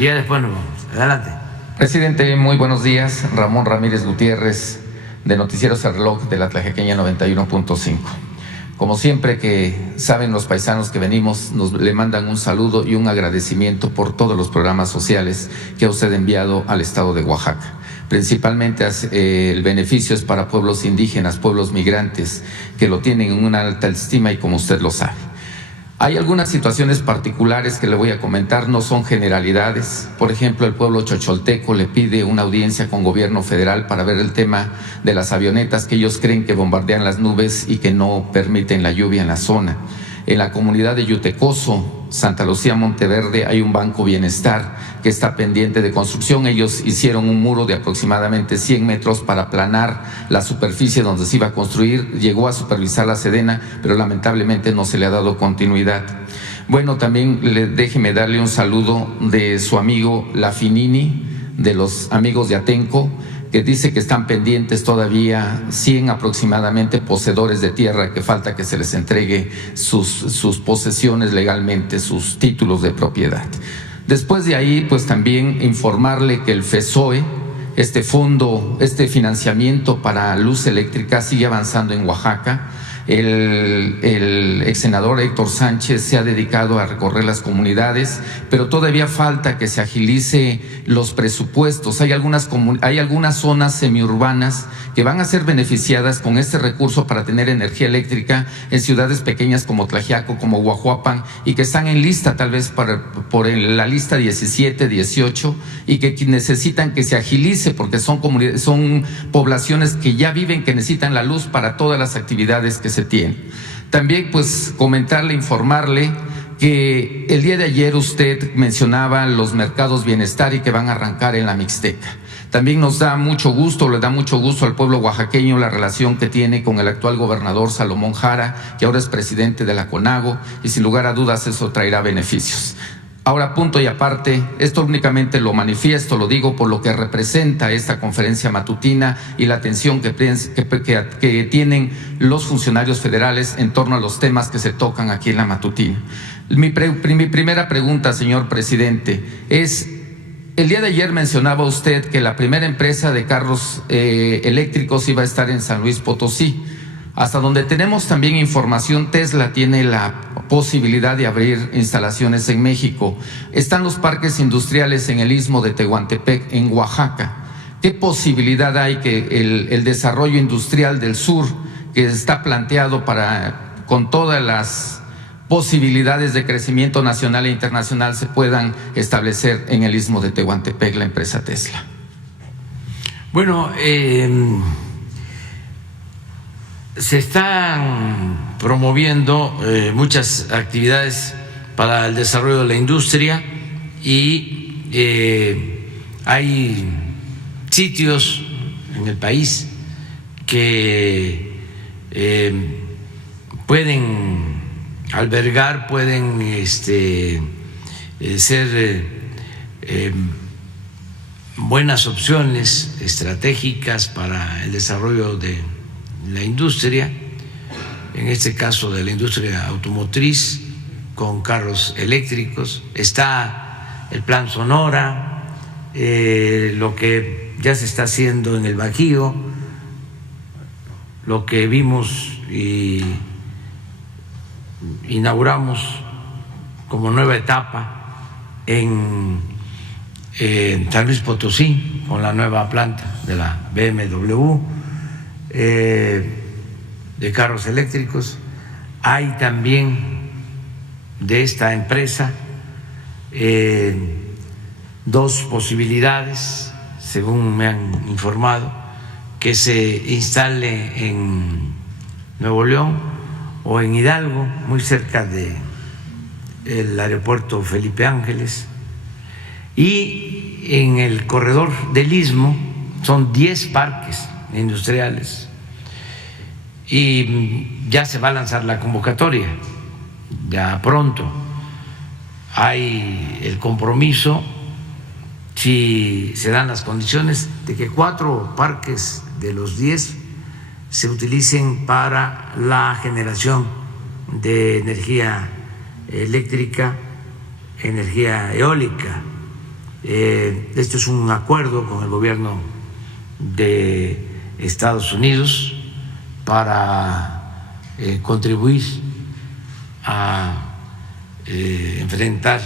y ya después nos vamos. Adelante. Presidente, muy buenos días. Ramón Ramírez Gutiérrez, de Noticieros El Reloj, de la Tlajequeña 91.5. Como siempre que saben los paisanos que venimos, le mandan un saludo y un agradecimiento por todos los programas sociales que ha usted enviado al estado de Oaxaca. Principalmente el beneficio es para pueblos indígenas, pueblos migrantes, que lo tienen en una alta estima y como usted lo sabe. Hay algunas situaciones particulares que le voy a comentar, no son generalidades. Por ejemplo, el pueblo chocholteco le pide una audiencia con gobierno federal para ver el tema de las avionetas que ellos creen que bombardean las nubes y que no permiten la lluvia en la zona. En la comunidad de Yutecoso, Santa Lucía Monteverde, hay un banco bienestar que está pendiente de construcción. Ellos hicieron un muro de aproximadamente 100 metros para aplanar la superficie donde se iba a construir. Llegó a supervisar la Sedena, pero lamentablemente no se le ha dado continuidad. Bueno, también déjeme darle un saludo de su amigo Lafinini, de los amigos de Atenco, que dice que están pendientes todavía 100 aproximadamente poseedores de tierra, que falta que se les entregue sus posesiones legalmente, sus títulos de propiedad. Después de ahí, pues también informarle que el FESOE, este fondo, este financiamiento para luz eléctrica sigue avanzando en Oaxaca. El ex senador Héctor Sánchez se ha dedicado a recorrer las comunidades, pero todavía falta que se agilice los presupuestos. Hay algunas zonas semiurbanas que van a ser beneficiadas con este recurso para tener energía eléctrica en ciudades pequeñas como Tlaxiaco, como Guajuapan, y que están en lista tal vez por la lista 17, 18, y que necesitan que se agilice porque son poblaciones que ya viven, que necesitan la luz para todas las actividades que se tienen. También pues comentarle, informarle que el día de ayer usted mencionaba los mercados bienestar y que van a arrancar en la Mixteca. También nos da mucho gusto, le da mucho gusto al pueblo oaxaqueño la relación que tiene con el actual gobernador Salomón Jara, que ahora es presidente de la CONAGO, y sin lugar a dudas eso traerá beneficios. Ahora, punto y aparte, esto únicamente lo manifiesto, lo digo por lo que representa esta conferencia matutina y la atención que tienen los funcionarios federales en torno a los temas que se tocan aquí en la matutina. Mi primera pregunta, señor presidente, es: el día de ayer mencionaba usted que la primera empresa de carros eléctricos iba a estar en San Luis Potosí. Hasta donde tenemos también información, Tesla tiene la posibilidad de abrir instalaciones en México. Están los parques industriales en el istmo de Tehuantepec, en Oaxaca. ¿Qué posibilidad hay que el desarrollo industrial del sur, que está planteado con todas las posibilidades de crecimiento nacional e internacional, se puedan establecer en el istmo de Tehuantepec, la empresa Tesla? Bueno, se están promoviendo muchas actividades para el desarrollo de la industria y hay sitios en el país que pueden albergar, pueden ser buenas opciones estratégicas para el desarrollo de la industria, en este caso de la industria automotriz con carros eléctricos. Está el Plan Sonora, lo que ya se está haciendo en el Bajío, lo que vimos y inauguramos como nueva etapa en San Luis Potosí con la nueva planta de la BMW de carros eléctricos. Hay también de esta empresa dos posibilidades, según me han informado, que se instale en Nuevo León o en Hidalgo, muy cerca del aeropuerto Felipe Ángeles, y en el corredor del Istmo son 10 parques industriales y ya se va a lanzar la convocatoria, ya pronto. Hay el compromiso, si se dan las condiciones, de que 4 parques de los 10 se utilicen para la generación de energía eléctrica, energía eólica, Esto es un acuerdo con el gobierno de Estados Unidos para contribuir a enfrentar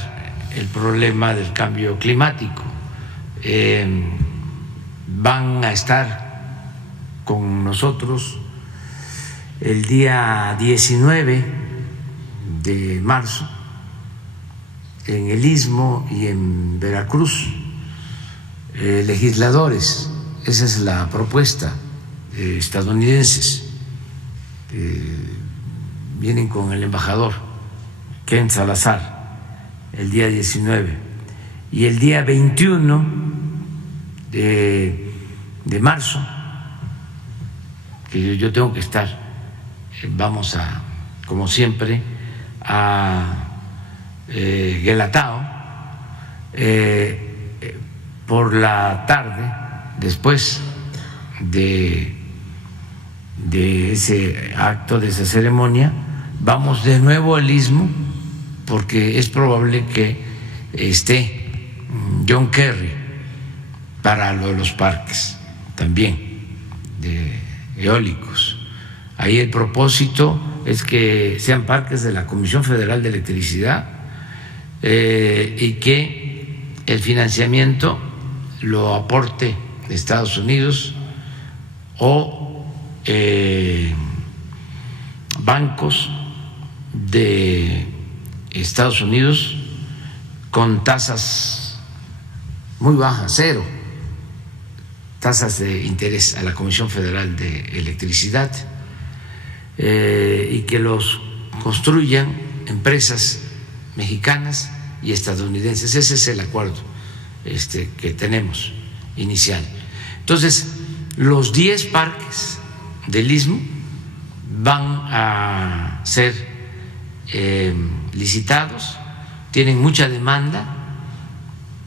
el problema del cambio climático. Van a estar con nosotros el día 19 de marzo en el Istmo y en Veracruz, legisladores, esa es la propuesta, estadounidenses, vienen con el embajador Ken Salazar el día 19 y el día 21 de marzo, que yo tengo que estar, vamos a, como siempre, a Guelatao, por la tarde, después de ese acto, de esa ceremonia, vamos de nuevo al Istmo, porque es probable que esté John Kerry para lo de los parques también, de eólicos. Ahí el propósito es que sean parques de la Comisión Federal de Electricidad y que el financiamiento lo aporte Estados Unidos o bancos de Estados Unidos con tasas muy bajas, cero tasas de interés a la Comisión Federal de Electricidad, y que los construyan empresas mexicanas y estadounidenses. Ese es el acuerdo que tenemos inicial. Entonces, los 10 parques del Istmo van a ser licitados, tienen mucha demanda,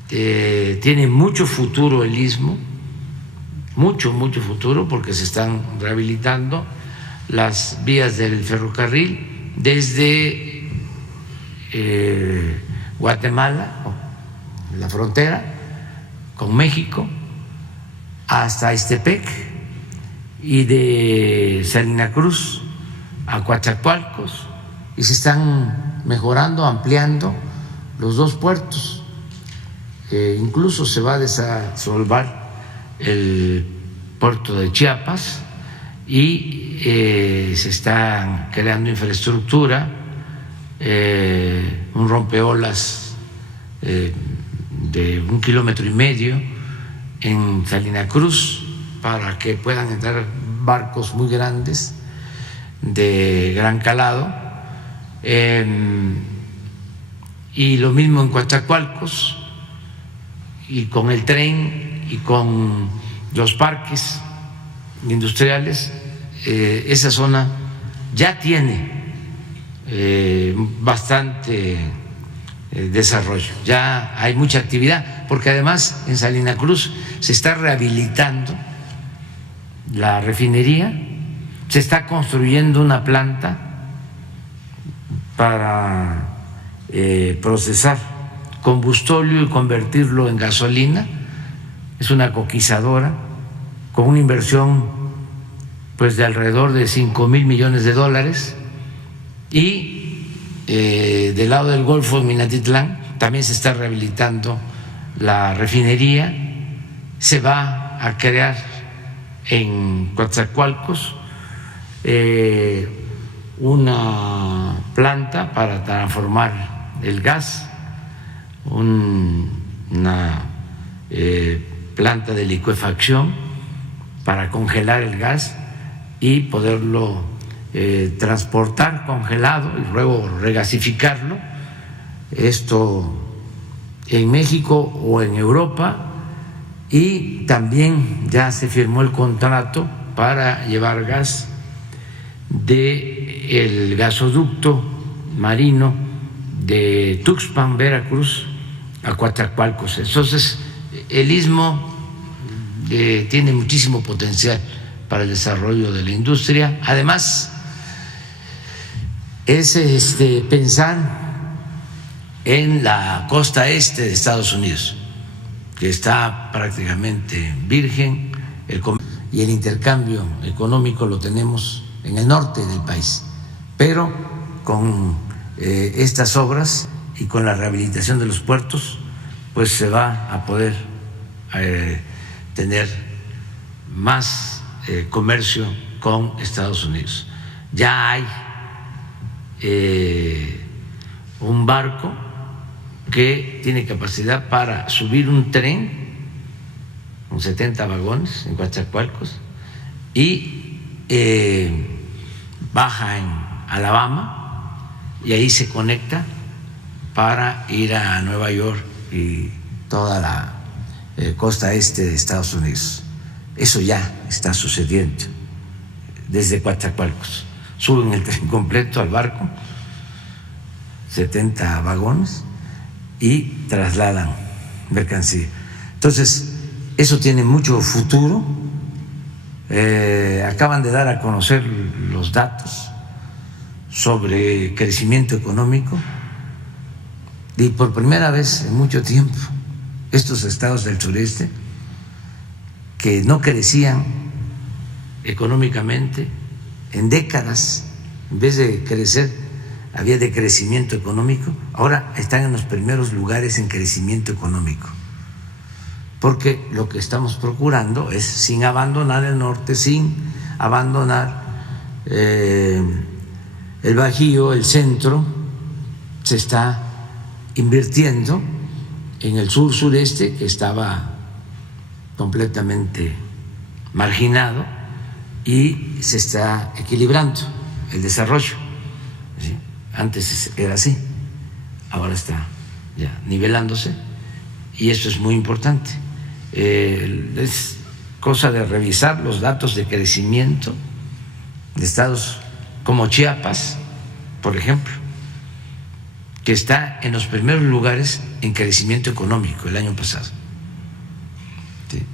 tiene mucho futuro el Istmo, mucho futuro, porque se están rehabilitando las vías del ferrocarril desde Guatemala, la frontera con México, hasta Ixtepec, y de Salina Cruz a Coatzacoalcos, y se están mejorando, ampliando los 2 puertos. Incluso se va a desasolvar el puerto de Chiapas y se está creando infraestructura, un rompeolas de 1,5 kilómetros en Salina Cruz para que puedan entrar barcos muy grandes de gran calado, y lo mismo en Coatzacoalcos, y con el tren y con los parques industriales. Esa zona ya tiene bastante desarrollo, ya hay mucha actividad, porque además en Salina Cruz se está rehabilitando la refinería, se está construyendo una planta para procesar combustóleo y convertirlo en gasolina. Es una coquizadora con una inversión pues de alrededor de $5,000 millones, y del lado del Golfo, en Minatitlán, también se está rehabilitando la refinería. Se va a crear en Coatzacoalcos una planta para transformar el gas, una planta de licuefacción para congelar el gas y poderlo transportar congelado y luego regasificarlo, esto en México o en Europa. Y también ya se firmó el contrato para llevar gas del gasoducto marino de Tuxpan, Veracruz, a Coatzacoalcos. Entonces, el Istmo tiene muchísimo potencial para el desarrollo de la industria. Además, es pensar en la costa este de Estados Unidos, que está prácticamente virgen, y el intercambio económico lo tenemos en el norte del país, pero con estas obras y con la rehabilitación de los puertos, pues se va a poder tener más comercio con Estados Unidos. Ya hay un barco que tiene capacidad para subir un tren con 70 vagones en Coatzacoalcos y baja en Alabama y ahí se conecta para ir a Nueva York y toda la costa este de Estados Unidos. Eso ya está sucediendo desde Coatzacoalcos. Suben el tren completo al barco, 70 vagones, y trasladan mercancía. Entonces, eso tiene mucho futuro. Acaban de dar a conocer los datos sobre crecimiento económico y por primera vez en mucho tiempo estos estados del sureste que no crecían económicamente en décadas, en vez de crecer había decrecimiento económico, ahora están en los primeros lugares en crecimiento económico, porque lo que estamos procurando es, sin abandonar el norte, sin abandonar el Bajío, el centro, se está invirtiendo en el sur sureste, que estaba completamente marginado, y se está equilibrando el desarrollo. ¿Sí? Antes era así, ahora está ya nivelándose, y eso es muy importante. Es cosa de revisar los datos de crecimiento de estados como Chiapas, por ejemplo, que está en los primeros lugares en crecimiento económico el año pasado. ¿Sí?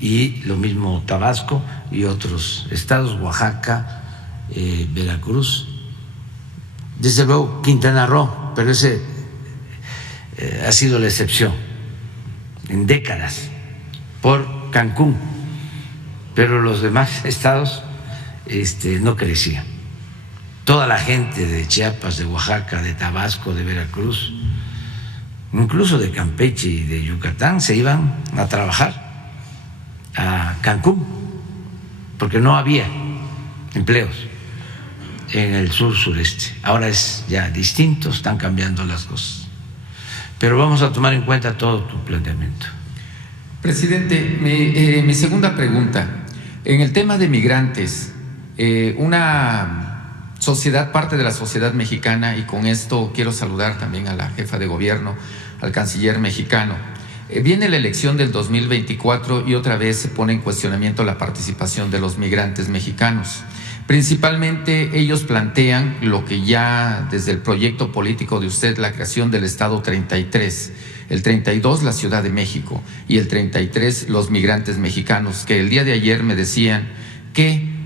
Y lo mismo Tabasco y otros estados, Oaxaca, Veracruz, desde luego Quintana Roo, pero ese ha sido la excepción en décadas, por Cancún, pero los demás estados no crecían. Toda la gente de Chiapas, de Oaxaca, de Tabasco, de Veracruz, incluso de Campeche y de Yucatán, se iban a trabajar a Cancún porque no había empleos en el sur sureste. Ahora es ya distinto, están cambiando las cosas, pero vamos a tomar en cuenta todo tu planteamiento. Presidente, mi segunda pregunta, en el tema de migrantes, una sociedad, parte de la sociedad mexicana, y con esto quiero saludar también a la jefa de gobierno, al canciller mexicano. Viene la elección del 2024 y otra vez se pone en cuestionamiento la participación de los migrantes mexicanos. Principalmente ellos plantean lo que ya desde el proyecto político de usted, la creación del Estado 33, el 32 la Ciudad de México y el 33 los migrantes mexicanos, que el día de ayer me decían que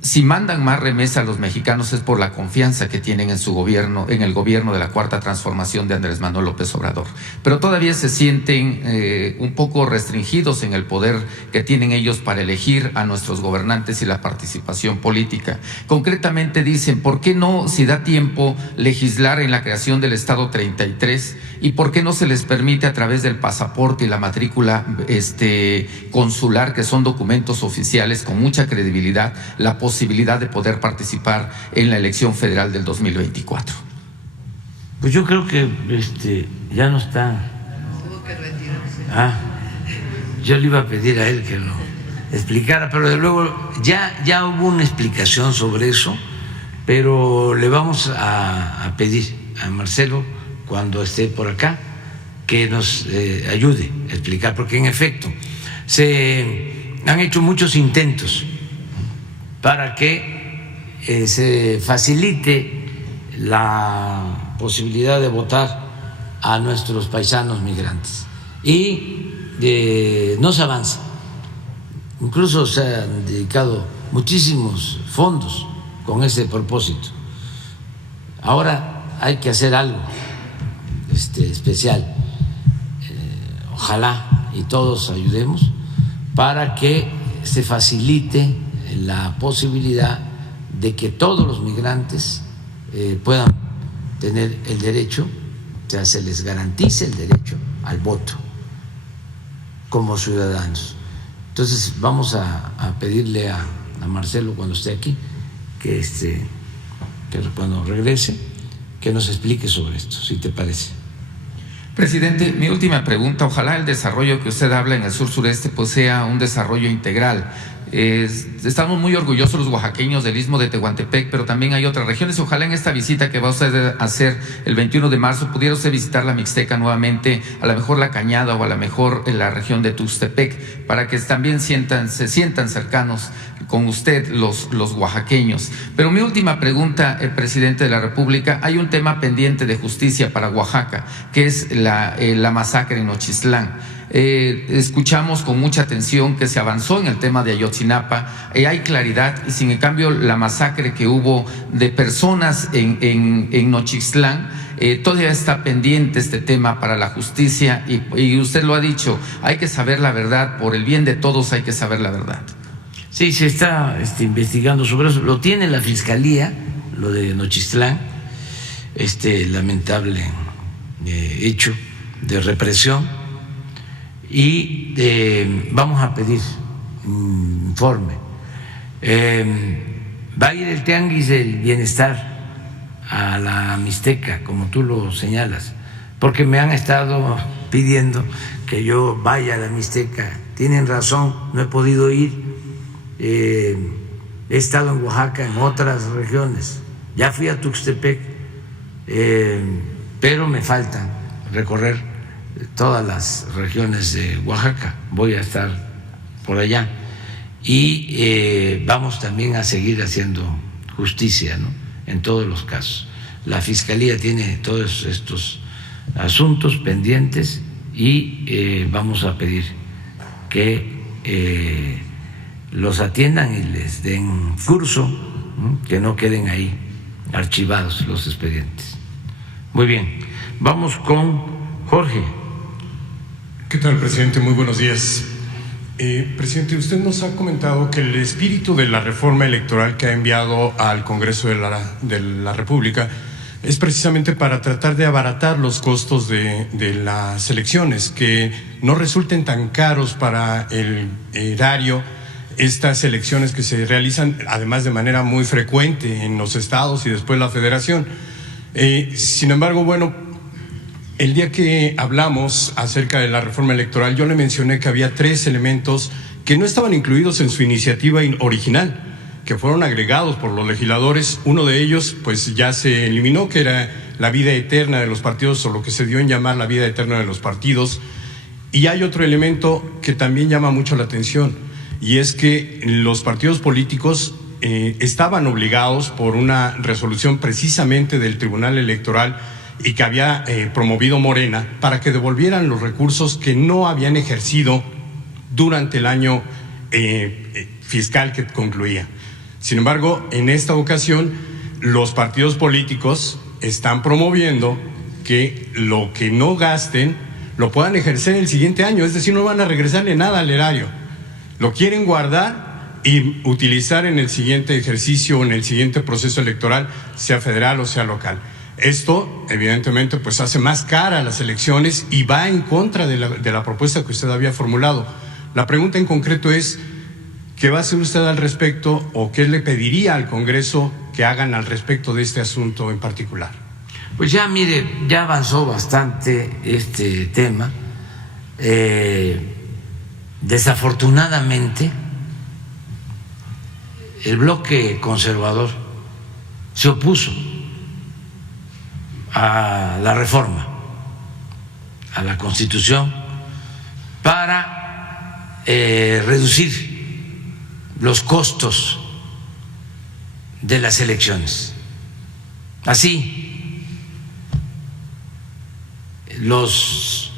si mandan más remesa a los mexicanos es por la confianza que tienen en su gobierno, en el gobierno de la Cuarta Transformación de Andrés Manuel López Obrador. Pero todavía se sienten un poco restringidos en el poder que tienen ellos para elegir a nuestros gobernantes y la participación política. Concretamente dicen, ¿por qué no, si da tiempo, legislar en la creación del Estado 33? ¿Y por qué no se les permite a través del pasaporte y la matrícula consular, que son documentos oficiales con mucha credibilidad, la posibilidad de poder participar en la elección federal del 2024? Pues yo creo que ya no está. Tuvo que retirarse. Yo le iba a pedir a él que lo explicara, pero de luego ya hubo una explicación sobre eso, pero le vamos a pedir a Marcelo, cuando esté por acá, que nos ayude a explicar, porque en efecto se han hecho muchos intentos para que se facilite la posibilidad de votar a nuestros paisanos migrantes y no se avanza. Incluso se han dedicado muchísimos fondos con ese propósito. Ahora hay que hacer algo especial. ojalá y todos ayudemos para que se facilite la posibilidad de que todos los migrantes puedan tener el derecho, o sea, se les garantice el derecho al voto como ciudadanos. Entonces vamos a pedirle a Marcelo cuando esté aquí que cuando regrese que nos explique sobre esto, si te parece. Presidente, mi última pregunta, ojalá el desarrollo que usted habla en el sur-sureste pues sea un desarrollo integral. Estamos muy orgullosos los oaxaqueños del Istmo de Tehuantepec, pero también hay otras regiones. Ojalá en esta visita que va usted a hacer el 21 de marzo pudiera usted visitar la Mixteca nuevamente, a lo mejor La Cañada o a lo mejor en la región de Tuxtepec, para que también se sientan cercanos con usted los oaxaqueños. Pero mi última pregunta, presidente de la República, hay un tema pendiente de justicia para Oaxaca, que es la masacre en Nochistlán. Escuchamos con mucha atención que se avanzó en el tema de Ayotzinapa, hay claridad, y sin en cambio la masacre que hubo de personas en Nochistlán, todavía está pendiente este tema para la justicia y usted lo ha dicho, hay que saber la verdad, por el bien de todos hay que saber la verdad. Sí, se está investigando sobre eso, lo tiene la Fiscalía, lo de Nochistlán, lamentable hecho de represión. Y vamos a pedir un informe. Va a ir el Tianguis del Bienestar a la Mixteca, como tú lo señalas, porque me han estado pidiendo que yo vaya a la Mixteca. Tienen razón, no he podido ir. He estado en Oaxaca, en otras regiones. Ya fui a Tuxtepec, pero me falta recorrer todas las regiones de Oaxaca, voy a estar por allá y vamos también a seguir haciendo justicia, ¿no?, en todos los casos. La Fiscalía tiene todos estos asuntos pendientes y vamos a pedir que los atiendan y les den curso, ¿no?, que no queden ahí archivados los expedientes. Muy bien, vamos con Jorge. ¿Qué tal, presidente? Muy buenos días. Presidente, usted nos ha comentado que el espíritu de la reforma electoral que ha enviado al Congreso de la República es precisamente para tratar de abaratar los costos de las elecciones, que no resulten tan caros para el erario estas elecciones que se realizan además de manera muy frecuente en los estados y después la federación. Sin embargo, bueno, el día que hablamos acerca de la reforma electoral, yo le mencioné que había 3 elementos que no estaban incluidos en su iniciativa original, que fueron agregados por los legisladores. Uno de ellos, pues ya se eliminó, que era la vida eterna de los partidos, o lo que se dio en llamar la vida eterna de los partidos. Y hay otro elemento que también llama mucho la atención, y es que los partidos políticos estaban obligados por una resolución precisamente del Tribunal Electoral y que había promovido Morena, para que devolvieran los recursos que no habían ejercido durante el año fiscal que concluía. Sin embargo, en esta ocasión, los partidos políticos están promoviendo que lo que no gasten lo puedan ejercer el siguiente año, es decir, no van a regresarle nada al erario. Lo quieren guardar y utilizar en el siguiente ejercicio o en el siguiente proceso electoral, sea federal o sea local. Esto, evidentemente, pues hace más cara las elecciones y va en contra de la propuesta que usted había formulado. La pregunta en concreto es, ¿qué va a hacer usted al respecto o qué le pediría al Congreso que hagan al respecto de este asunto en particular? Pues ya, mire, ya avanzó bastante este tema. Desafortunadamente, el bloque conservador se opuso a la reforma, a la Constitución, para reducir los costos de las elecciones. Así, los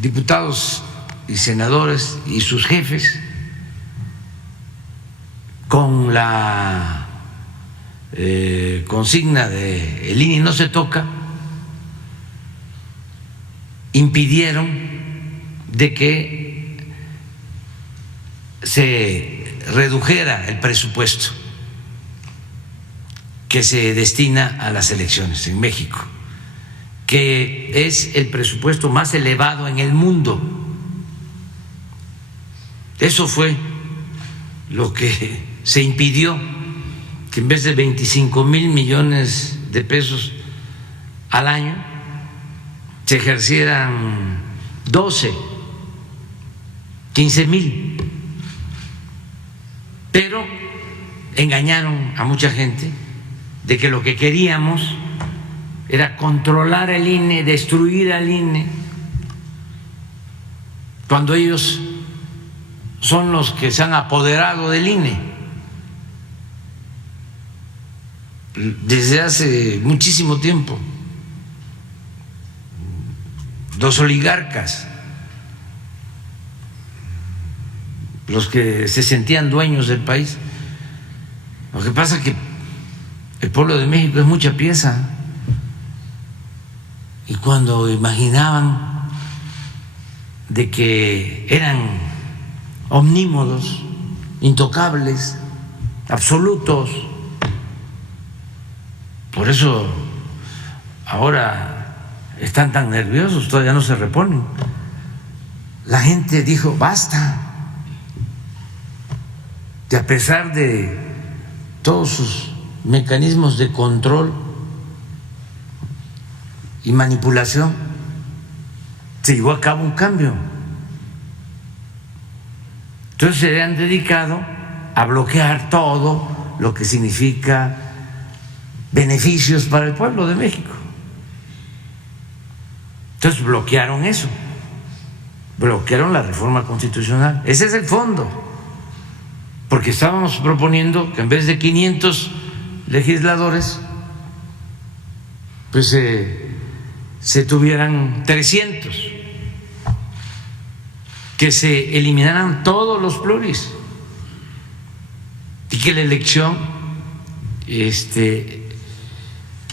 diputados y senadores y sus jefes, con la consigna de el INE no se toca, impidieron de que se redujera el presupuesto que se destina a las elecciones en México, que es el presupuesto más elevado en el mundo. Eso fue lo que se impidió, que en vez de 25,000 millones de pesos al año, se ejercieran 12, 15,000. Pero engañaron a mucha gente de que lo que queríamos era controlar el INE, destruir al INE, cuando ellos son los que se han apoderado del INE desde hace muchísimo tiempo. Los oligarcas, los que se sentían dueños del país. Lo que pasa es que el pueblo de México es mucha pieza, y cuando imaginaban de que eran omnímodos, intocables, absolutos, por eso ahora están tan nerviosos, todavía no se reponen. La gente dijo basta, que a pesar de todos sus mecanismos de control y manipulación, se llevó a cabo un cambio. Entonces se han dedicado a bloquear todo lo que significa beneficios para el pueblo de México. Entonces bloquearon eso, bloquearon la reforma constitucional. Ese es el fondo, porque estábamos proponiendo que en vez de 500 legisladores, pues se tuvieran 300, que se eliminaran todos los pluris y que la elección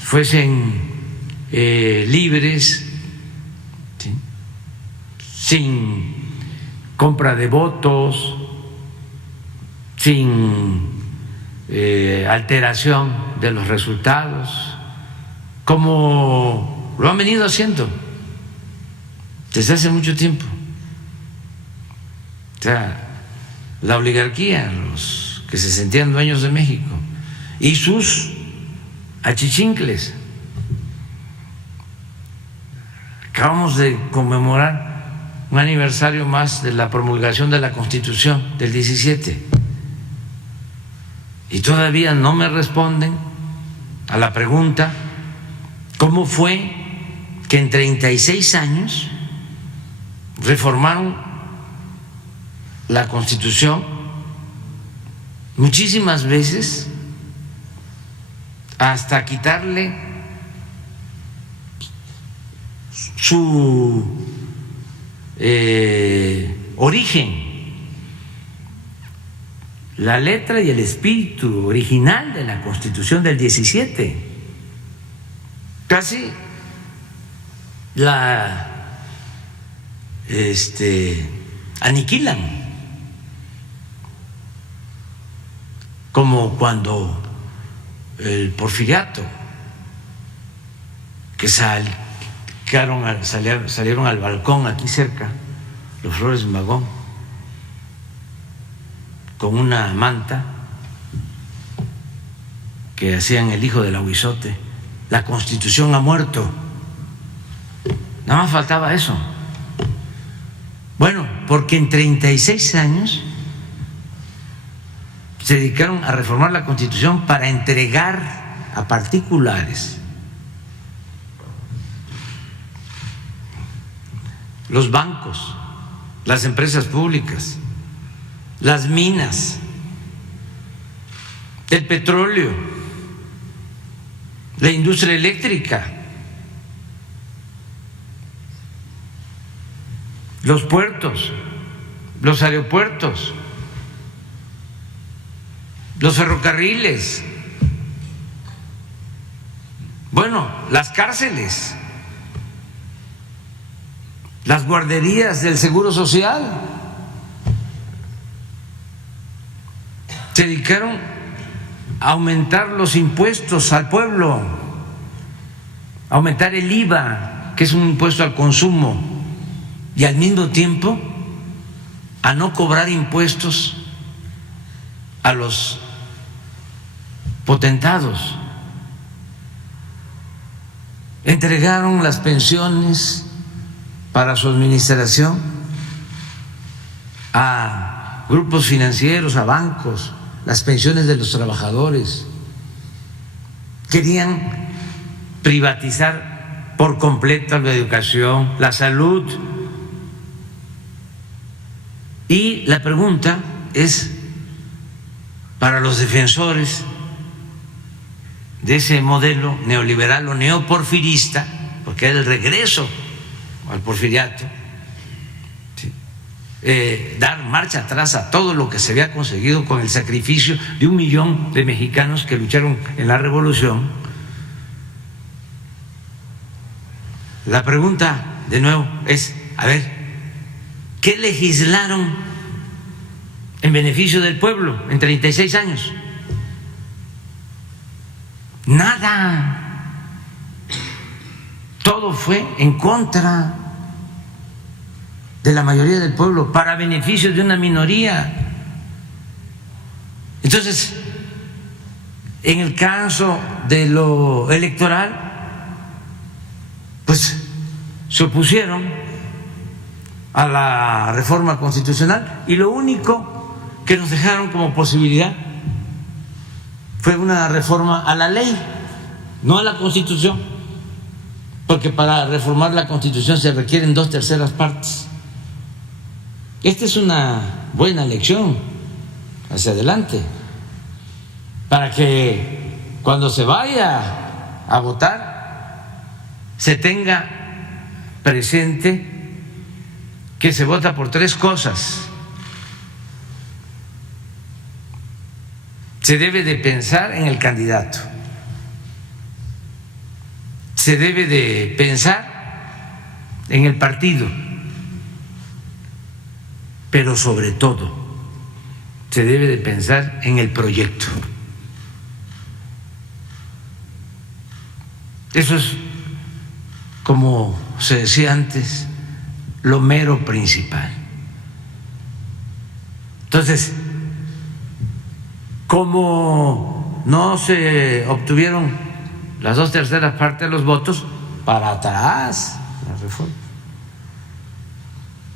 fuesen libres, ¿sí?, sin compra de votos, sin alteración de los resultados, como lo han venido haciendo desde hace mucho tiempo. O sea, la oligarquía, los que se sentían dueños de México y sus achichincles. Acabamos de conmemorar un aniversario más de la promulgación de la Constitución del 17 y todavía no me responden a la pregunta: ¿cómo fue que en 36 años reformaron la Constitución muchísimas veces hasta quitarle su origen, la letra y el espíritu original de la Constitución del 17? Casi la aniquilan, como cuando el Porfiriato, que salieron al balcón aquí cerca, los Flores Magón, con una manta que hacían el hijo del aguizote: la Constitución ha muerto. Nada más faltaba eso. Bueno, porque en 36 años se dedicaron a reformar la Constitución para entregar a particulares los bancos, las empresas públicas, las minas, el petróleo, la industria eléctrica, los puertos, los aeropuertos, los ferrocarriles, bueno, las cárceles. las guarderías del Seguro Social. Se dedicaron a aumentar los impuestos al pueblo, a aumentar el IVA, que es un impuesto al consumo, y al mismo tiempo a no cobrar impuestos a los potentados. Entregaron las pensiones para su administración a grupos financieros, a bancos, las pensiones de los trabajadores. Querían privatizar por completo la educación, la salud. Y la pregunta es para los defensores de ese modelo neoliberal o neoporfirista, porque era el regreso al porfiriato, ¿sí? Dar marcha atrás a todo lo que se había conseguido con el sacrificio de 1 millón de mexicanos que lucharon en la revolución. La pregunta de nuevo es, a ver, ¿qué legislaron en beneficio del pueblo en 36 años? Nada. Todo fue en contra de la mayoría del pueblo, para beneficio de una minoría. Entonces, en el caso de lo electoral, pues se opusieron a la reforma constitucional y lo único que nos dejaron como posibilidad fue una reforma a la ley, no a la Constitución, porque para reformar la Constitución se requieren 2/3 partes. Esta es una buena lección hacia adelante, para que cuando se vaya a votar se tenga presente que se vota por 3 cosas. Se debe de pensar en el candidato, se debe de pensar en el partido, pero sobre todo se debe de pensar en el proyecto. Eso es, como se decía antes, lo mero principal. Entonces, como no se obtuvieron las 2/3 partes de los votos, para atrás la reforma.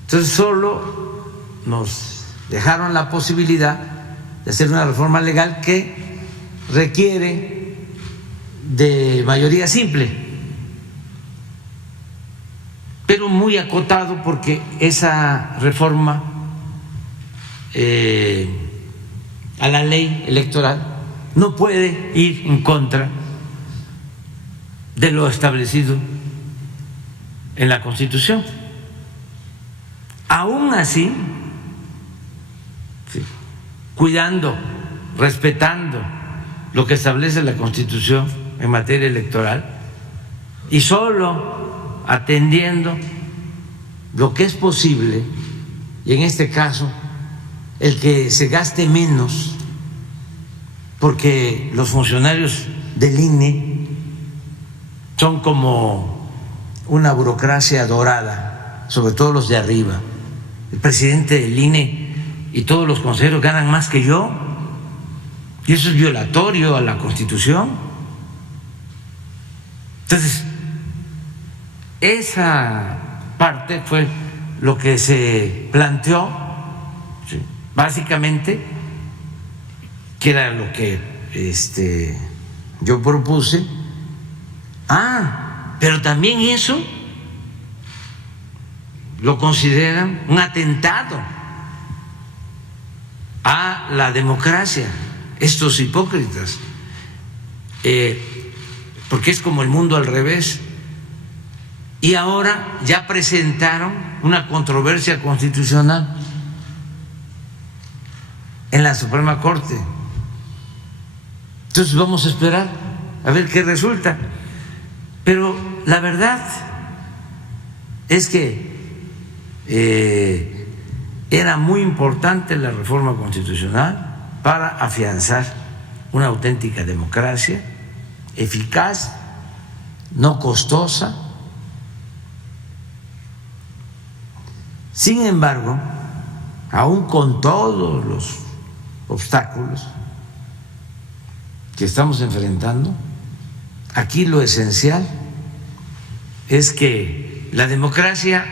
Entonces solo nos dejaron la posibilidad de hacer una reforma legal que requiere de mayoría simple, pero muy acotado, porque esa reforma a la ley electoral no puede ir en contra de lo establecido en la Constitución. Aún así, sí, cuidando, respetando lo que establece la Constitución en materia electoral y solo atendiendo lo que es posible, y en este caso el que se gaste menos, porque los funcionarios del INE son como una burocracia dorada, sobre todo los de arriba. El presidente del INE y todos los consejeros ganan más que yo, y eso es violatorio a la Constitución. Entonces, esa parte fue lo que se planteó, ¿sí?, básicamente, que era lo que yo propuse. Pero también eso lo consideran un atentado a la democracia, estos hipócritas, porque es como el mundo al revés. Y ahora ya presentaron una controversia constitucional en la Suprema Corte. Entonces vamos a esperar a ver qué resulta. Pero la verdad es que era muy importante la reforma constitucional para afianzar una auténtica democracia eficaz, no costosa. Sin embargo, aún con todos los obstáculos que estamos enfrentando, aquí lo esencial es que la democracia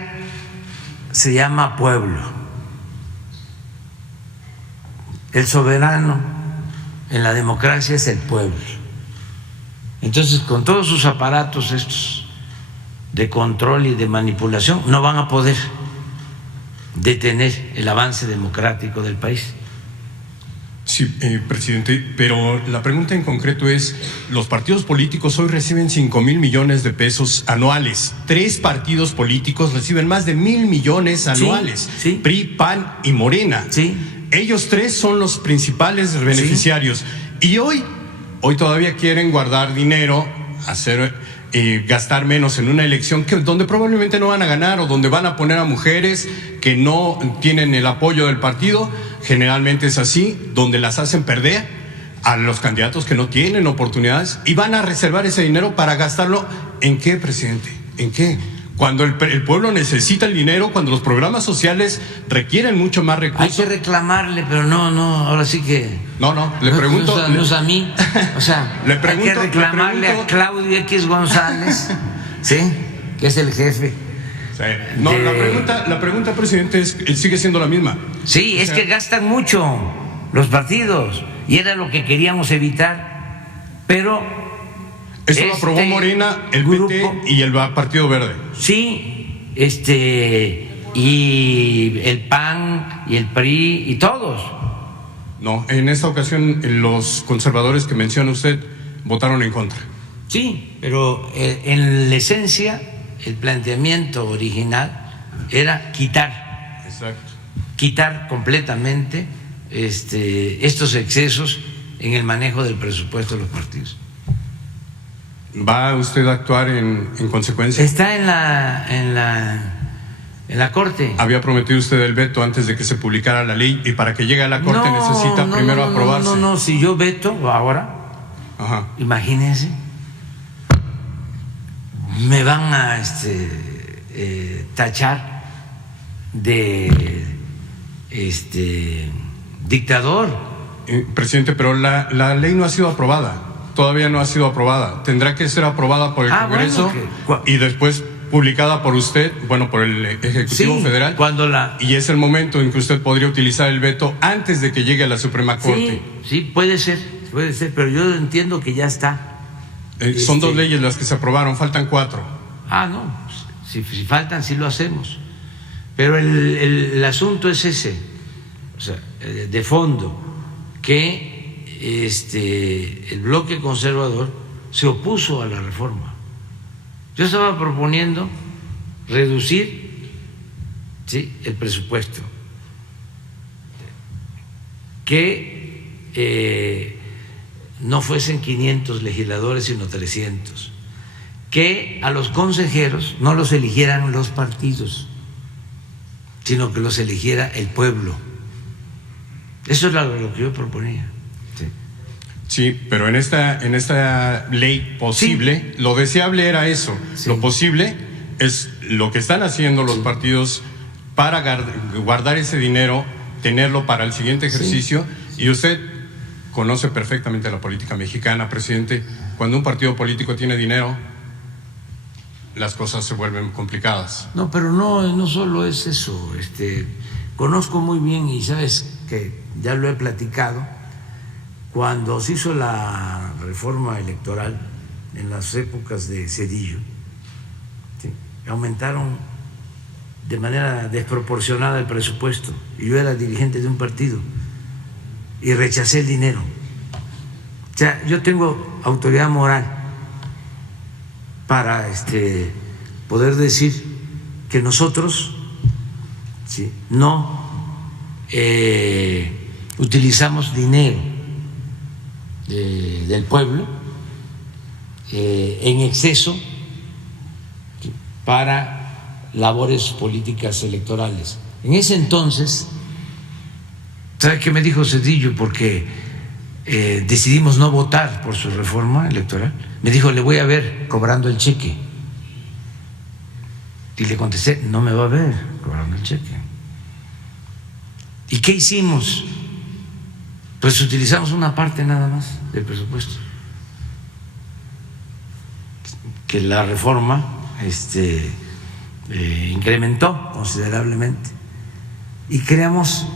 se llama pueblo. El soberano en la democracia es el pueblo. Entonces, con todos sus aparatos estos de control y de manipulación, no van a poder detener el avance democrático del país. Sí, presidente, pero la pregunta en concreto es, los partidos políticos hoy reciben 5,000 millones de pesos anuales. 3 partidos políticos reciben más de 1,000 millones anuales. Sí. PRI, PAN y Morena. Sí. Ellos 3 son los principales beneficiarios. Sí. Y hoy todavía quieren guardar dinero, gastar menos en una elección donde probablemente no van a ganar, o donde van a poner a mujeres que no tienen el apoyo del partido. Generalmente es así, donde las hacen perder a los candidatos que no tienen oportunidades, y van a reservar ese dinero para gastarlo ¿en qué, presidente? ¿En qué? Cuando el pueblo necesita el dinero, cuando los programas sociales requieren mucho más recursos. Hay que reclamarle, pero no, ahora sí que... No, le pregunto... No es a mí, o sea, le pregunto, hay que reclamarle a Claudio X González, ¿sí? Que es el jefe. Sí. No, la pregunta, presidente, sigue siendo la misma. Sí, es que gastan mucho los partidos, y era lo que queríamos evitar, pero... Eso lo aprobó Morena, el grupo, PT y el Partido Verde. Sí, y el PAN y el PRI y todos. No, en esta ocasión los conservadores que menciona usted votaron en contra. Sí, pero en la esencia el planteamiento original era quitar. Exacto. Quitar completamente estos excesos en el manejo del presupuesto de los partidos. ¿Va usted a actuar en consecuencia? Está en la Corte. Había prometido usted el veto antes de que se publicara la ley, y para que llegue a la Corte necesita primero aprobarse. No, si yo veto ahora, imagínense, me van a tachar de dictador. Presidente, pero la ley no ha sido aprobada. Todavía no ha sido aprobada. Tendrá que ser aprobada por el Congreso, y después publicada por usted, por el Ejecutivo Federal. Y es el momento en que usted podría utilizar el veto antes de que llegue a la Suprema Corte. Sí, puede ser, pero yo entiendo que ya está. Son 2 leyes las que se aprobaron, faltan 4. No, si faltan, sí lo hacemos. Pero el asunto es ese, o sea, de fondo, que el bloque conservador se opuso a la reforma. Yo estaba proponiendo reducir el presupuesto, que no fuesen 500 legisladores sino 300, que a los consejeros no los eligieran los partidos, sino que los eligiera el pueblo. Eso es lo que yo proponía. Sí, pero en esta ley posible, lo deseable era eso. Lo posible es lo que están haciendo los partidos para guardar ese dinero, tenerlo para el siguiente ejercicio. Y usted conoce perfectamente la política mexicana, presidente. Cuando un partido político tiene dinero, las cosas se vuelven complicadas. No, pero no solo es eso. Conozco muy bien, y sabes que ya lo he platicado. Cuando se hizo la reforma electoral en las épocas de Zedillo, aumentaron de manera desproporcionada el presupuesto, y yo era dirigente de un partido y rechacé el dinero. O sea, yo tengo autoridad moral para poder decir que nosotros no utilizamos dinero del pueblo en exceso para labores políticas electorales. En ese entonces, ¿sabe qué me dijo Zedillo? Porque decidimos no votar por su reforma electoral. Me dijo, le voy a ver cobrando el cheque. Y le contesté, no me va a ver cobrando el cheque. ¿Y qué hicimos? Pues utilizamos una parte nada más del presupuesto. Que la reforma incrementó considerablemente. Y creamos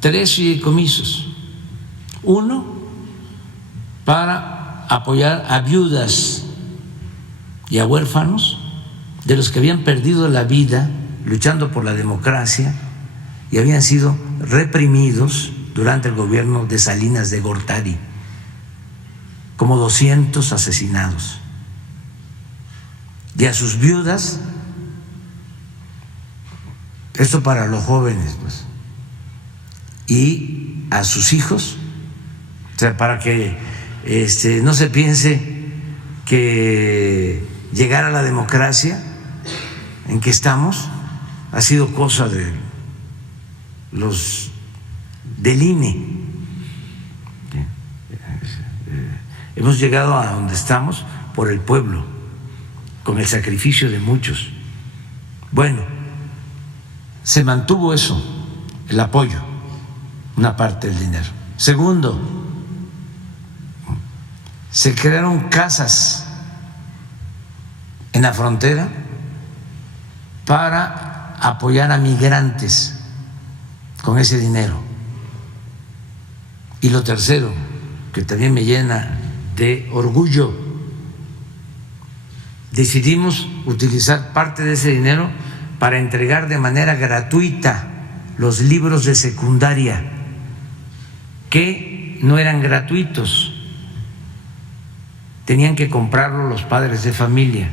3 fideicomisos. Uno, para apoyar a viudas y a huérfanos de los que habían perdido la vida luchando por la democracia y habían sido reprimidos durante el gobierno de Salinas de Gortari, como 200 asesinados. Y a sus viudas, esto para los jóvenes, pues, y a sus hijos, o sea, para que no se piense que llegar a la democracia en que estamos ha sido cosa de los del INE. Hemos llegado a donde estamos por el pueblo, con el sacrificio de muchos. Bueno, se mantuvo eso, el apoyo, una parte del dinero. Segundo, se crearon casas en la frontera para apoyar a migrantes con ese dinero. Y lo tercero, que también me llena de orgullo, decidimos utilizar parte de ese dinero para entregar de manera gratuita los libros de secundaria, que no eran gratuitos, tenían que comprarlo los padres de familia.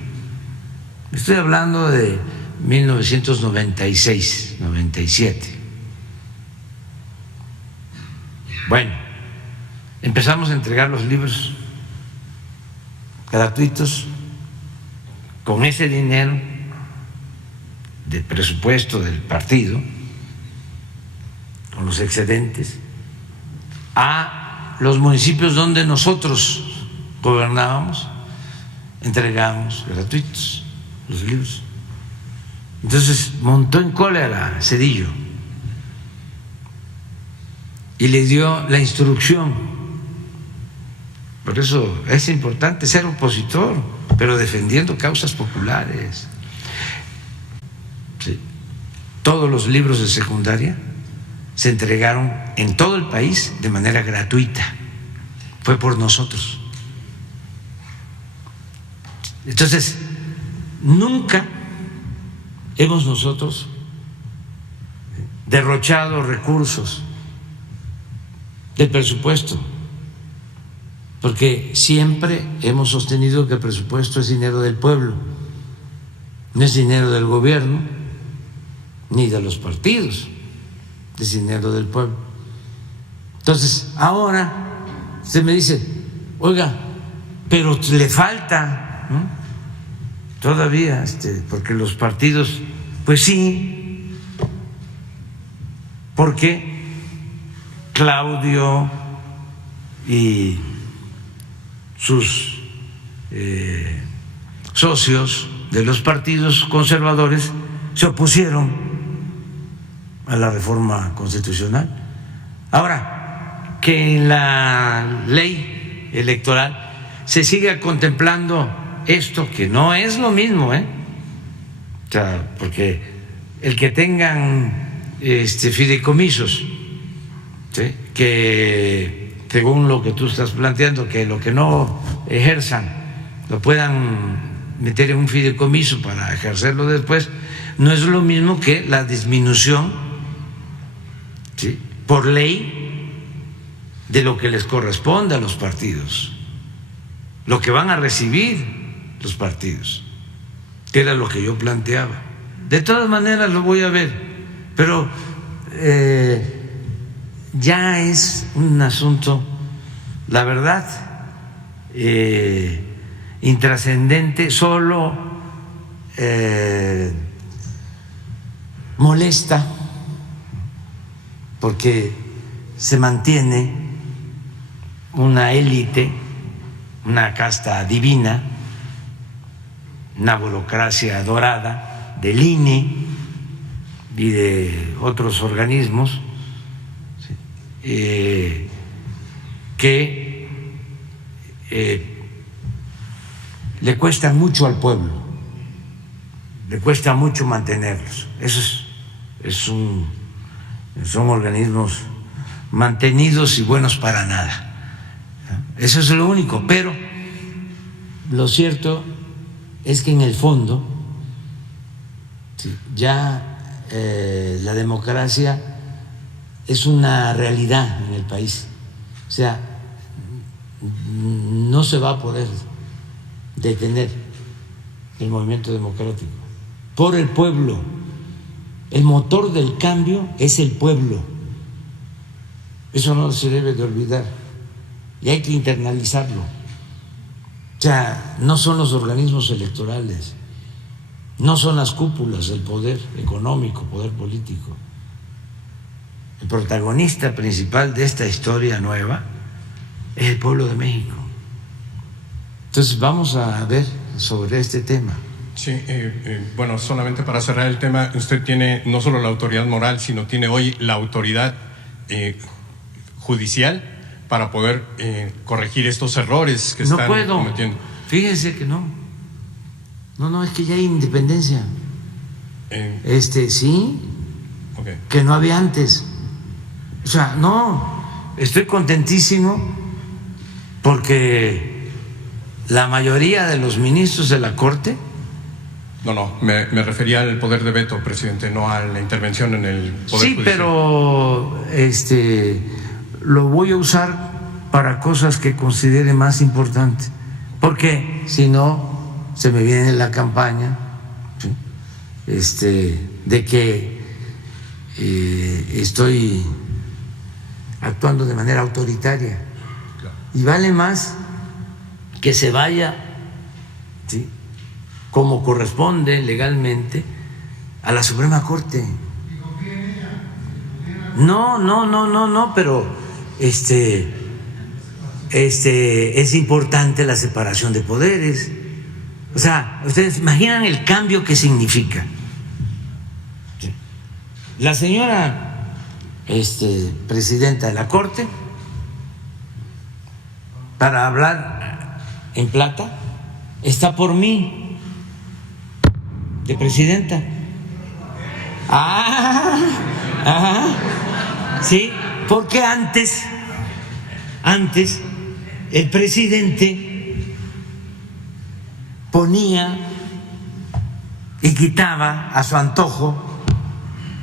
Estoy hablando de 1996, 97. Bueno, empezamos a entregar los libros gratuitos con ese dinero del presupuesto del partido, con los excedentes, a los municipios donde nosotros gobernábamos, entregábamos gratuitos los libros. Entonces montó en cólera Zedillo y le dio la instrucción. Por eso es importante ser opositor, pero defendiendo causas populares. Sí. Todos los libros de secundaria se entregaron en todo el país de manera gratuita. Fue por nosotros. Entonces, nunca hemos nosotros derrochado recursos del presupuesto, porque siempre hemos sostenido que el presupuesto es dinero del pueblo, no es dinero del gobierno ni de los partidos, es dinero del pueblo. Entonces, ahora usted me dice, oiga, pero le falta, ¿no? Todavía, porque los partidos, pues sí, porque Claudio y sus socios de los partidos conservadores se opusieron a la reforma constitucional. Ahora, que en la ley electoral se siga contemplando esto, que no es lo mismo, o sea, porque el que tengan fideicomisos, ¿sí?, que según lo que tú estás planteando, que lo que no ejerzan lo puedan meter en un fideicomiso para ejercerlo después, no es lo mismo que la disminución, ¿sí?, por ley de lo que les corresponde a los partidos, lo que van a recibir los partidos, que era lo que yo planteaba. De todas maneras lo voy a ver, pero ya es un asunto, la verdad, intrascendente. Solo molesta porque se mantiene una élite, una casta divina, una burocracia dorada del INE y de otros organismos que le cuesta mucho al pueblo, le cuesta mucho mantenerlos. Son organismos mantenidos y buenos para nada. Eso es lo único, pero lo cierto es que en el fondo ya la democracia es una realidad en el país. O sea, no se va a poder detener el movimiento democrático por el pueblo. El motor del cambio es el pueblo. Eso no se debe de olvidar y hay que internalizarlo. O sea, no son los organismos electorales, no son las cúpulas del poder económico, poder político. El protagonista principal de esta historia nueva es el pueblo de México. Entonces vamos a ver sobre este tema. Sí, bueno, solamente para cerrar el tema, usted tiene no solo la autoridad moral, sino tiene hoy la autoridad judicial para poder corregir estos errores que están cometiendo. Fíjense que no, es que ya hay independencia. Sí, okay. Que no había antes. O sea, no, estoy contentísimo porque la mayoría de los ministros de la Corte. No, me refería al poder de veto, presidente, no a la intervención en el poder judicial. Sí, pero lo voy a usar para cosas que considere más importantes, porque si no se me viene la campaña, ¿sí? De que estoy actuando de manera autoritaria. Claro. Y vale más que se vaya, ¿sí?, como corresponde legalmente a la Suprema Corte. No, pero es importante la separación de poderes. O sea, ustedes imaginan el cambio que significa. La señora presidenta de la Corte, para hablar en plata, está por mí de presidenta. Sí, porque antes el presidente ponía y quitaba a su antojo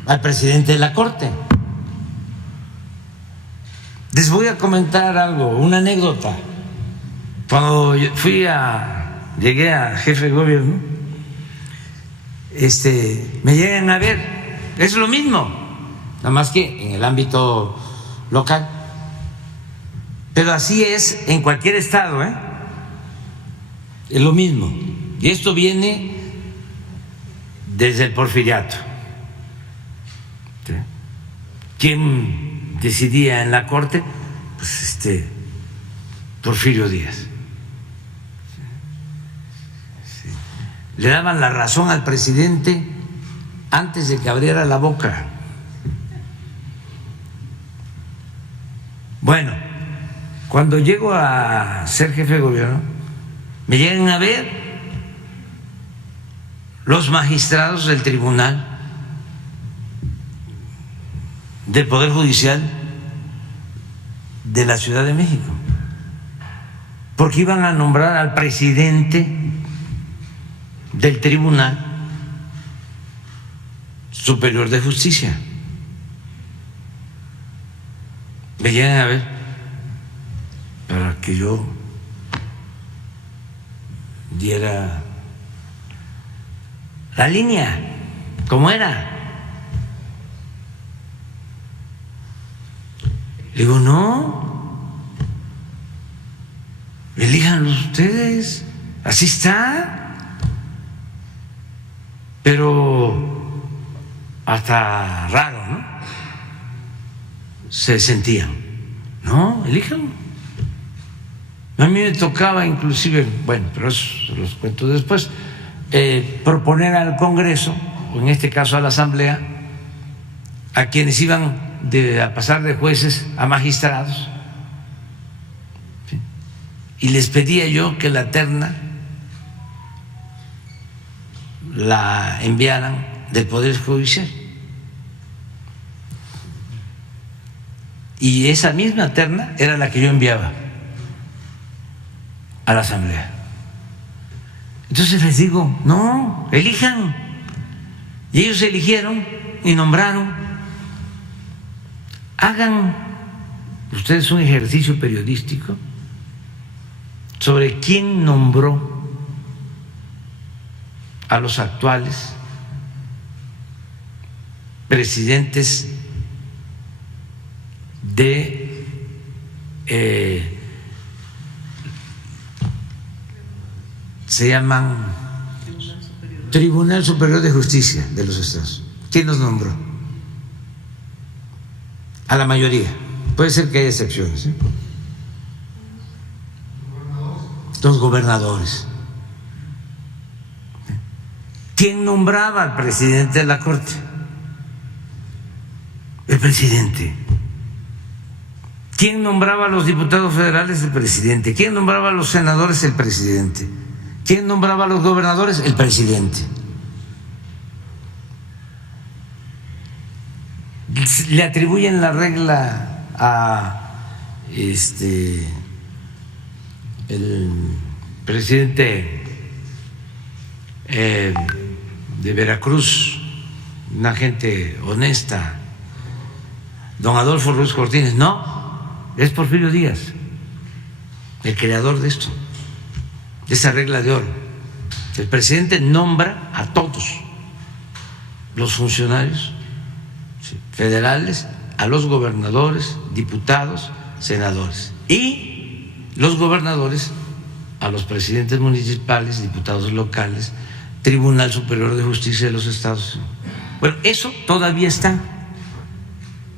al presidente de la Corte. Les voy a comentar algo, una anécdota. Cuando llegué a jefe de gobierno, me llegan a ver, es lo mismo, nada más que en el ámbito local, pero así es en cualquier estado, es lo mismo, y esto viene desde el porfiriato. ¿Sí? ¿Quién decidía en la Corte? Pues Porfirio Díaz. Le daban la razón al presidente antes de que abriera la boca. Bueno, cuando llego a ser jefe de gobierno, me llegan a ver los magistrados del Tribunal del Poder Judicial de la Ciudad de México, porque iban a nombrar al presidente del Tribunal Superior de Justicia. Me llegan a ver para que yo diera la línea como era. Le digo, no, elíjanlos ustedes, así está. Pero hasta raro, ¿no? Se sentían. No, elijan. A mí me tocaba inclusive, bueno, pero eso se los cuento después, proponer al Congreso, o en este caso a la Asamblea, a quienes iban a pasar de jueces a magistrados, ¿sí? Y les pedía yo que la terna la enviaran del Poder Judicial. Y esa misma terna era la que yo enviaba a la Asamblea. Entonces les digo, no, elijan. Y ellos eligieron y nombraron. Hagan ustedes un ejercicio periodístico sobre quién nombró a los actuales presidentes de se llaman Tribunal Superior de Justicia de los Estados. ¿Quién los nombró? A la mayoría. Puede ser que haya excepciones, ¿eh? Los gobernadores. ¿Quién nombraba al presidente de la Corte? El presidente. ¿Quién nombraba a los diputados federales? El presidente. ¿Quién nombraba a los senadores? El presidente. ¿Quién nombraba a los gobernadores? El presidente. Le atribuyen la regla a el presidente de Veracruz, una gente honesta, don Adolfo Ruiz Cortines. No, es Porfirio Díaz, el creador de esto, de esa regla de oro. El presidente nombra a todos los funcionarios federales, a los gobernadores, diputados, senadores, y los gobernadores a los presidentes municipales, diputados locales, Tribunal Superior de Justicia de los Estados. Bueno, eso todavía está,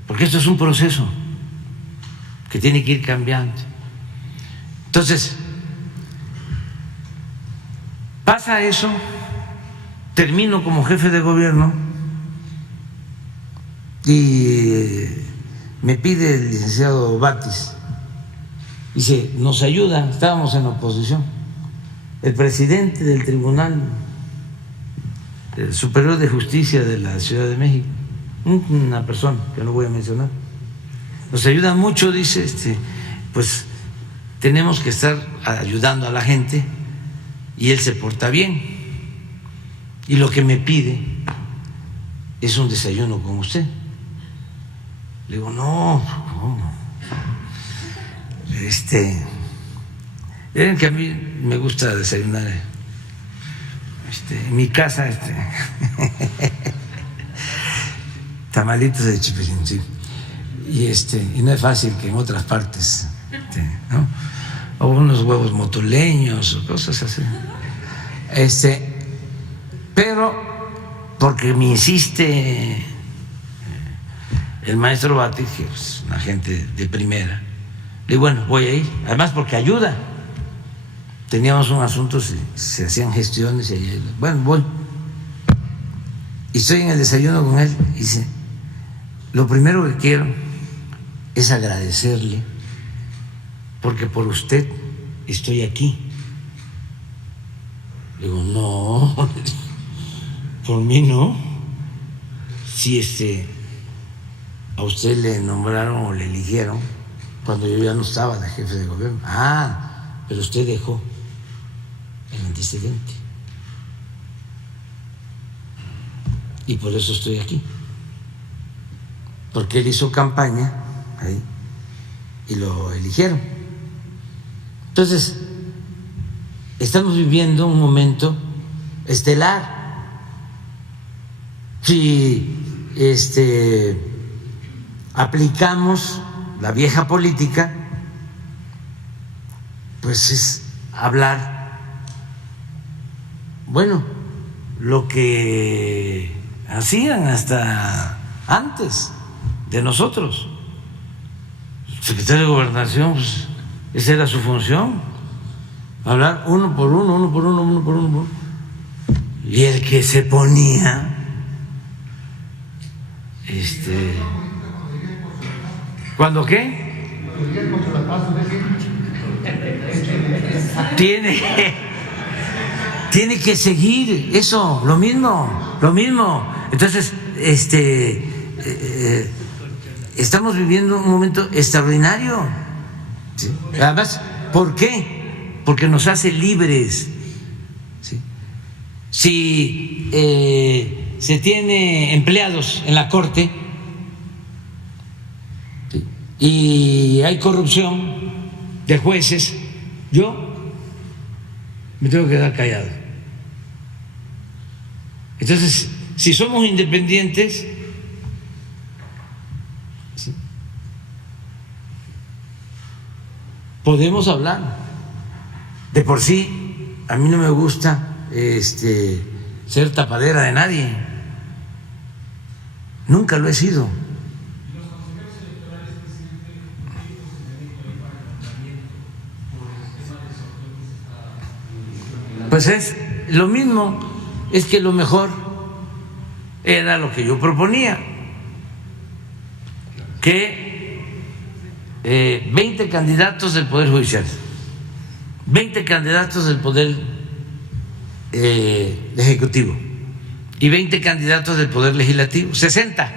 porque esto es un proceso que tiene que ir cambiando. Entonces, pasa eso, termino como jefe de gobierno y me pide el licenciado Batis, dice, nos ayuda, estábamos en oposición, el presidente del Tribunal Superior de Justicia de la Ciudad de México, una persona que no voy a mencionar, nos ayuda mucho, dice, pues tenemos que estar ayudando a la gente y él se porta bien y lo que me pide es un desayuno con usted. Le digo, no, miren que a mí me gusta desayunar en mi casa, tamalitos de chipilín, sí. Y no es fácil que en otras partes, ¿no? O unos huevos motuleños o cosas así. Pero porque me insiste el maestro Batis, que es una gente de primera, le digo, bueno, voy a ir, además porque ayuda. Teníamos un asunto, se hacían gestiones y bueno, voy. Y estoy en el desayuno con él y dice, lo primero que quiero es agradecerle porque por usted estoy aquí. Le digo, no, por mí no. Si a usted le nombraron o le eligieron cuando yo ya no estaba de jefe de gobierno. Ah, pero usted dejó el antecedente. Y por eso estoy aquí. Porque él hizo campaña ahí y lo eligieron. Entonces, estamos viviendo un momento estelar. Si aplicamos la vieja política, pues es hablar, bueno, lo que hacían hasta antes de nosotros. El secretario de Gobernación, pues, esa era su función, hablar uno por uno. Y el que se ponía, ¿cuándo qué? Tiene que seguir eso, lo mismo. Entonces, estamos viviendo un momento extraordinario. ¿Sí? Además, ¿por qué? Porque nos hace libres. ¿Sí? Si se tiene empleados en la Corte, ¿sí?, y hay corrupción de jueces, yo me tengo que quedar callado. Entonces, si somos independientes, ¿sí?, podemos hablar. De por sí, a mí no me gusta ser tapadera de nadie. Nunca lo he sido. Pues es lo mismo, es que lo mejor era lo que yo proponía, que 20 candidatos del Poder Judicial, 20 candidatos del Poder Ejecutivo y 20 candidatos del Poder Legislativo, 60.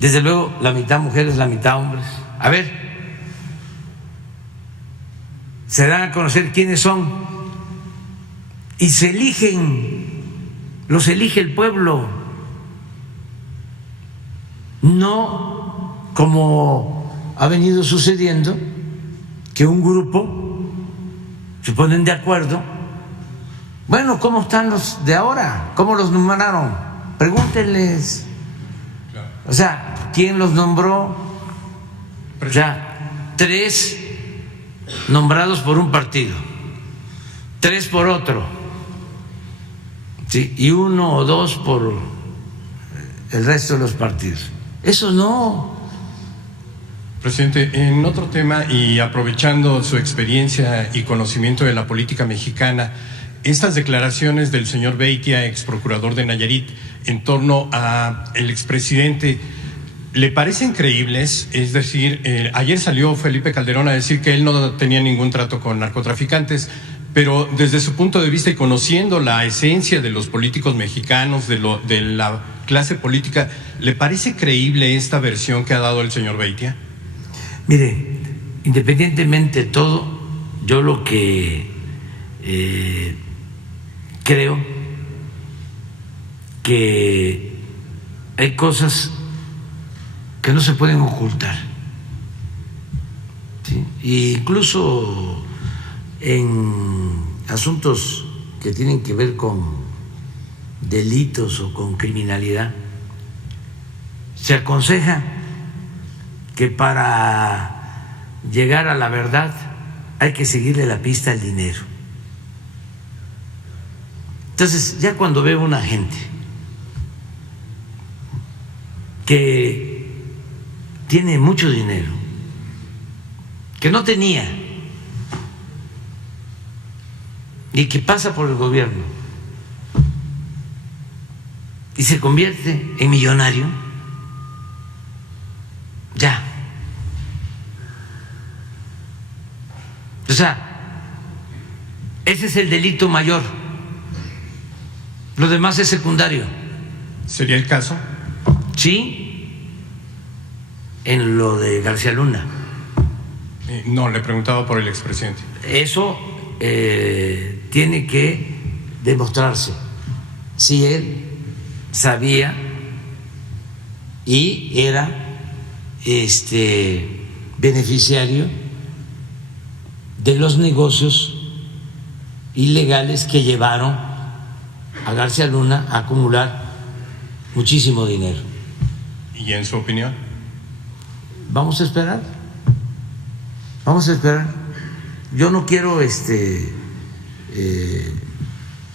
Desde luego, la mitad mujeres, la mitad hombres. A ver, se dan a conocer quiénes son y se eligen, los elige el pueblo, no como ha venido sucediendo, que un grupo se ponen de acuerdo. Bueno, ¿cómo están los de ahora? ¿Cómo los nombraron? Pregúntenles. O sea, ¿quién los nombró? O sea, 3 nombrados por un partido, 3 por otro, ¿sí?, y 1 o 2 por el resto de los partidos. Eso no. Presidente, en otro tema y aprovechando su experiencia y conocimiento de la política mexicana, estas declaraciones del señor Beitia, ex procurador de Nayarit, en torno a el expresidente, ¿le parecen creíbles? Es decir, ayer salió Felipe Calderón a decir que él no tenía ningún trato con narcotraficantes, pero desde su punto de vista y conociendo la esencia de los políticos mexicanos, de la clase política, ¿le parece creíble esta versión que ha dado el señor Beitia? Mire, independientemente de todo, yo lo que creo que hay cosas que no se pueden ocultar, ¿sí? E incluso en asuntos que tienen que ver con delitos o con criminalidad, se aconseja que para llegar a la verdad hay que seguirle la pista al dinero. Entonces, ya cuando veo una gente que tiene mucho dinero, que no tenía, y que pasa por el gobierno y se convierte en millonario, ya. O sea, ese es el delito mayor. Lo demás es secundario. ¿Sería el caso? Sí, en lo de García Luna. No, le preguntaba por el expresidente. Eso tiene que demostrarse si él sabía y era beneficiario de los negocios ilegales que llevaron a García Luna a acumular muchísimo dinero. ¿Y en su opinión? Vamos a esperar. Vamos a esperar. Yo no quiero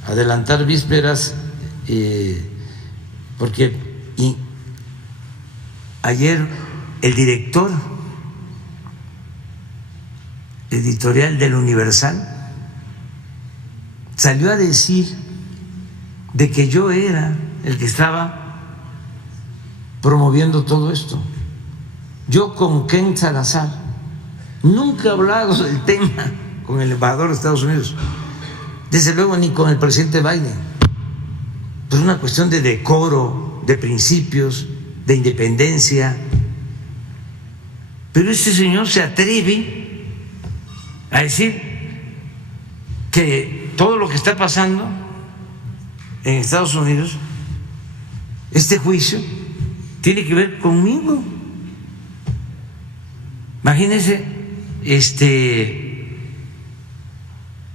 adelantar vísperas porque ayer el director editorial del Universal salió a decir de que yo era el que estaba promoviendo todo esto. Yo con Ken Salazar nunca he hablado del tema con el embajador de Estados Unidos, desde luego ni con el presidente Biden. Es una cuestión de decoro, de principios, de independencia. Pero este señor se atreve a decir que todo lo que está pasando en Estados Unidos, este juicio, tiene que ver conmigo. Imagínense,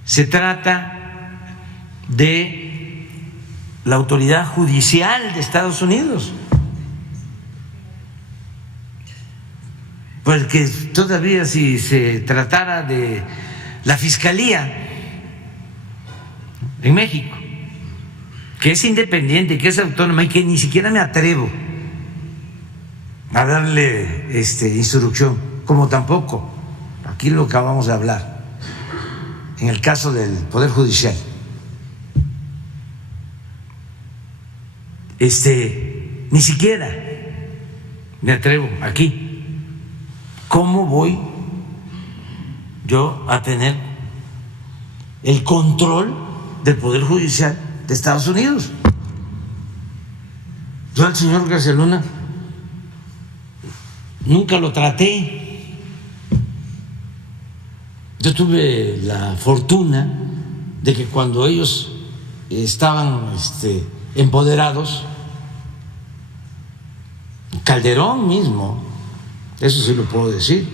se trata de la autoridad judicial de Estados Unidos, porque todavía si se tratara de la Fiscalía en México, que es independiente, que es autónoma y que ni siquiera me atrevo a darle instrucción, como tampoco aquí lo que acabamos de hablar en el caso del Poder Judicial, ni siquiera me atrevo aquí. ¿Cómo voy yo a tener el control del Poder Judicial de Estados Unidos? Yo al señor García Luna nunca lo traté. Yo tuve la fortuna de que cuando ellos estaban empoderados, Calderón mismo, eso sí lo puedo decir,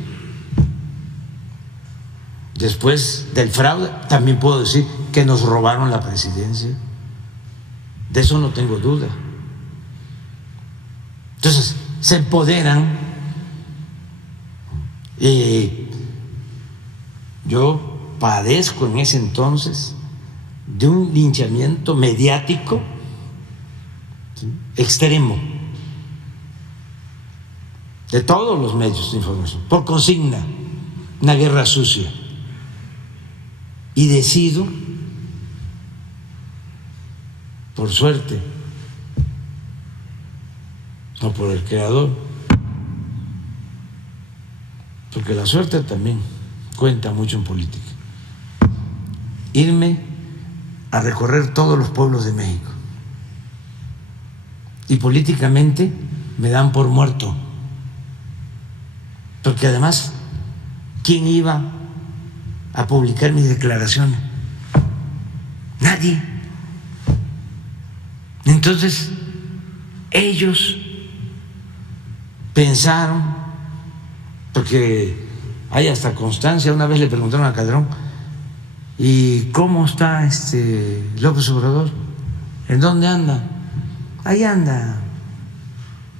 después del fraude también puedo decir que nos robaron la presidencia, de eso no tengo duda. Entonces se empoderan. Yo padezco en ese entonces de un linchamiento mediático, ¿sí?, extremo, de todos los medios de información, por consigna, una guerra sucia. Y decido, por suerte, no por el creador, porque la suerte también cuenta mucho en política, irme a recorrer todos los pueblos de México. Y políticamente me dan por muerto, porque además, ¿quién iba a publicar mis declaraciones? Nadie. Entonces, ellos pensaron, porque hay hasta constancia, una vez le preguntaron a Calderón, ¿y cómo está López Obrador? ¿En dónde anda? Ahí anda,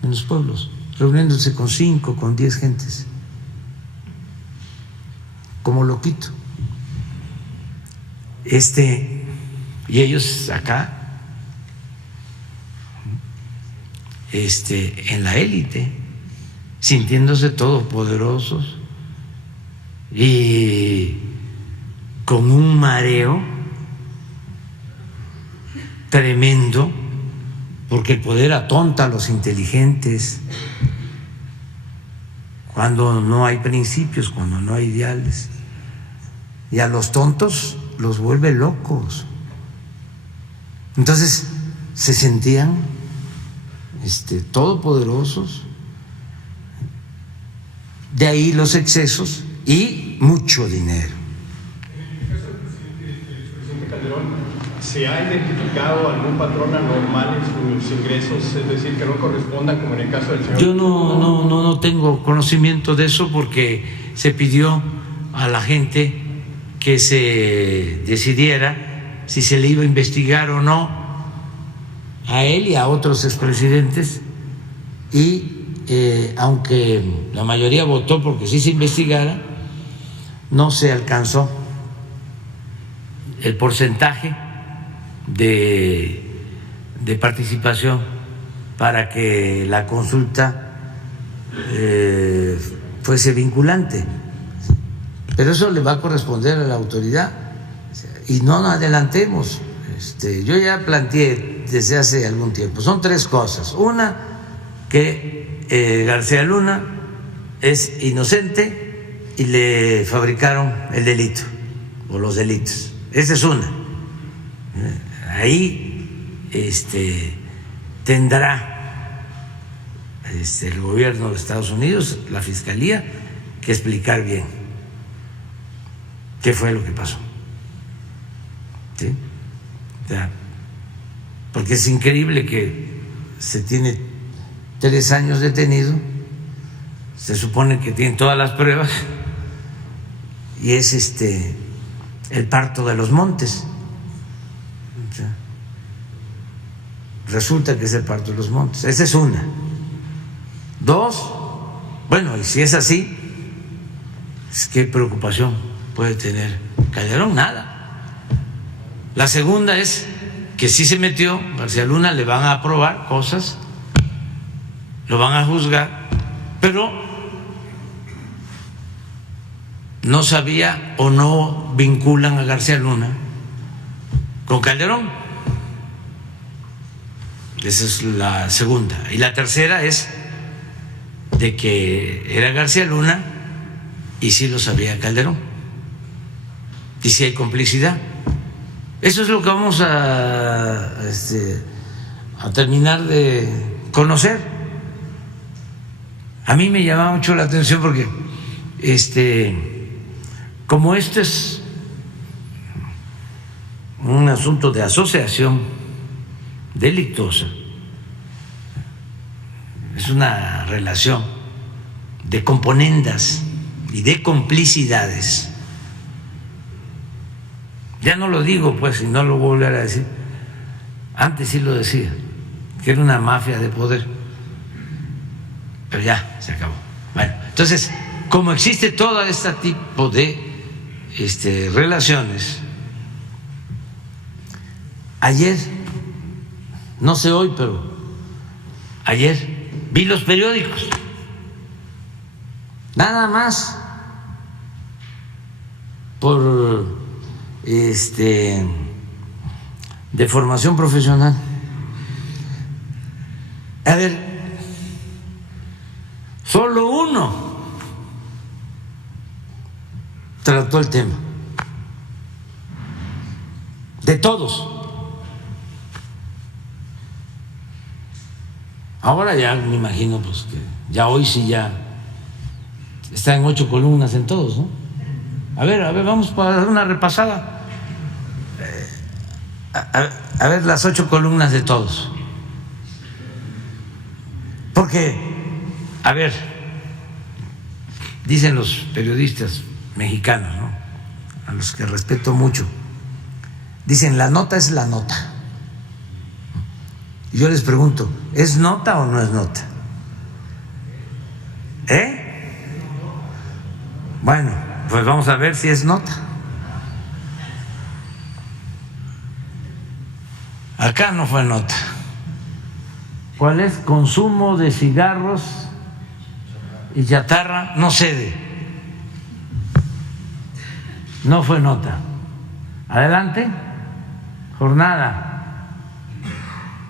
en los pueblos, reuniéndose con 5, con 10 gentes, como loquito. Y ellos acá, en la élite, sintiéndose todopoderosos y con un mareo tremendo, porque el poder atonta a los inteligentes cuando no hay principios, cuando no hay ideales, y a los tontos los vuelve locos. Entonces se sentían todopoderosos, de ahí los excesos y mucho dinero. En el caso del expresidente Calderón, ¿se ha identificado algún patrón anormal en sus ingresos, es decir, que no correspondan, como en el caso del señor? Yo no tengo conocimiento de eso, porque se pidió a la gente que se decidiera si se le iba a investigar o no a él y a otros expresidentes, y aunque la mayoría votó porque sí se investigara, no se alcanzó el porcentaje de de participación para que la consulta fuese vinculante. Pero eso le va a corresponder a la autoridad y no nos adelantemos. Yo ya planteé desde hace algún tiempo, son tres cosas. Una, que García Luna es inocente y le fabricaron el delito o los delitos. Esa es una. Ahí tendrá el gobierno de Estados Unidos, la Fiscalía, que explicar bien qué fue lo que pasó. ¿Sí? O sea, porque es increíble que se tiene 3 años detenido, se supone que tiene todas las pruebas y es el parto de los montes. O sea, resulta que es el parto de los montes. Esa es una. 2, bueno, y si es así, ¿qué preocupación puede tener Calderón? Nada. La segunda es que sí se metió, García Luna, le van a aprobar cosas, lo van a juzgar, pero no sabía o no vinculan a García Luna con Calderón. Esa es la segunda. Y la tercera es de que era García Luna y sí lo sabía Calderón. Y sí hay complicidad. Eso es lo que vamos a terminar de conocer. A mí me llama mucho la atención porque como este es un asunto de asociación delictuosa, es una relación de componendas y de complicidades. Ya no lo digo, pues, y no lo voy a volver a decir. Antes sí lo decía, que era una mafia de poder. Pero ya, se acabó. Bueno, entonces, como existe todo este tipo de relaciones, ayer, no sé hoy, pero ayer vi los periódicos. Nada más por de formación profesional. A ver, solo uno trató el tema, de todos. Ahora ya me imagino pues que ya hoy sí ya está en 8 columnas en todos, ¿no? A ver, vamos para dar una repasada. A ver las 8 columnas de todos. Porque, a ver, dicen los periodistas mexicanos, ¿no?, a los que respeto mucho, dicen la nota es la nota. Y yo les pregunto, ¿es nota o no es nota? Bueno, pues vamos a ver si es nota. Acá no fue nota. ¿Cuál es? Consumo de cigarros y chatarra no cede. No fue nota. Adelante. Jornada.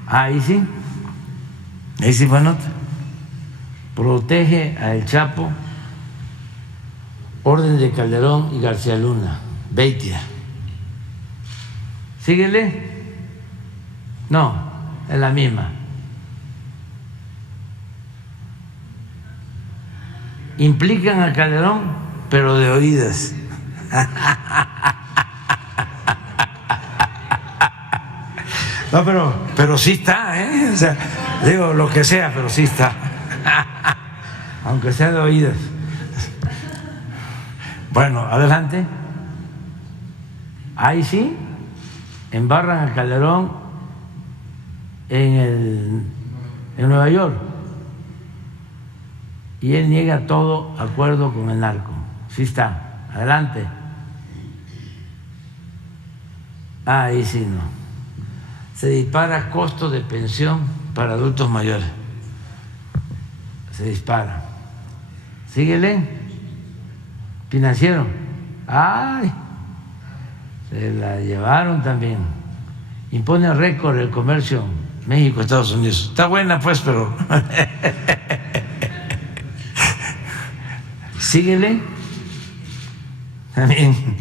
Ahí sí fue nota. Protege a El Chapo. Orden de Calderón y García Luna. Beitia. Síguele. No, es la misma. Implican a Calderón, pero de oídas. No, pero sí está, ¿eh? O sea, digo lo que sea, pero sí está. Aunque sea de oídas. Bueno, adelante. Ahí sí, embarran a Calderón en Nueva York. Y él niega todo acuerdo con el narco. Sí está. Adelante. Ahí sí no. se dispara costo de pensión para adultos mayores. Se dispara. Síguele. Financiero. ¡Ay! Se la llevaron también. Impone récord el comercio México-Estados Unidos. Está buena pues, pero síguele. También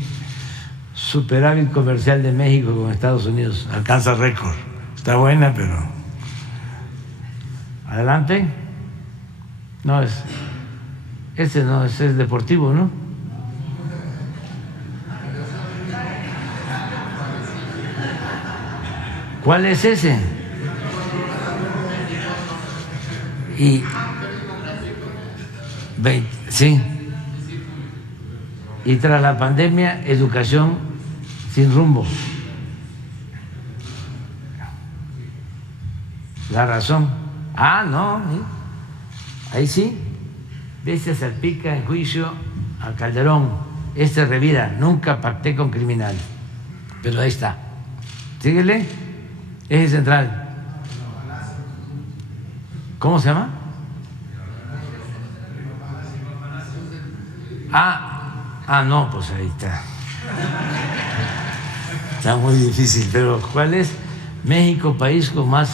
superávit comercial de México con Estados Unidos. Alcanza récord. Está buena, pero adelante. No es. Ese no, ese es deportivo, ¿no? ¿Cuál es ese? Y 20, sí. Y tras la pandemia, educación sin rumbo. La razón. Ah, no. Ahí sí. Se salpica en juicio a Calderón. Revira. Nunca pacté con criminal. Pero ahí está. Síguele. Eje central. ¿Cómo se llama? No, pues ahí está. Está muy difícil, pero ¿cuál es? México, país con más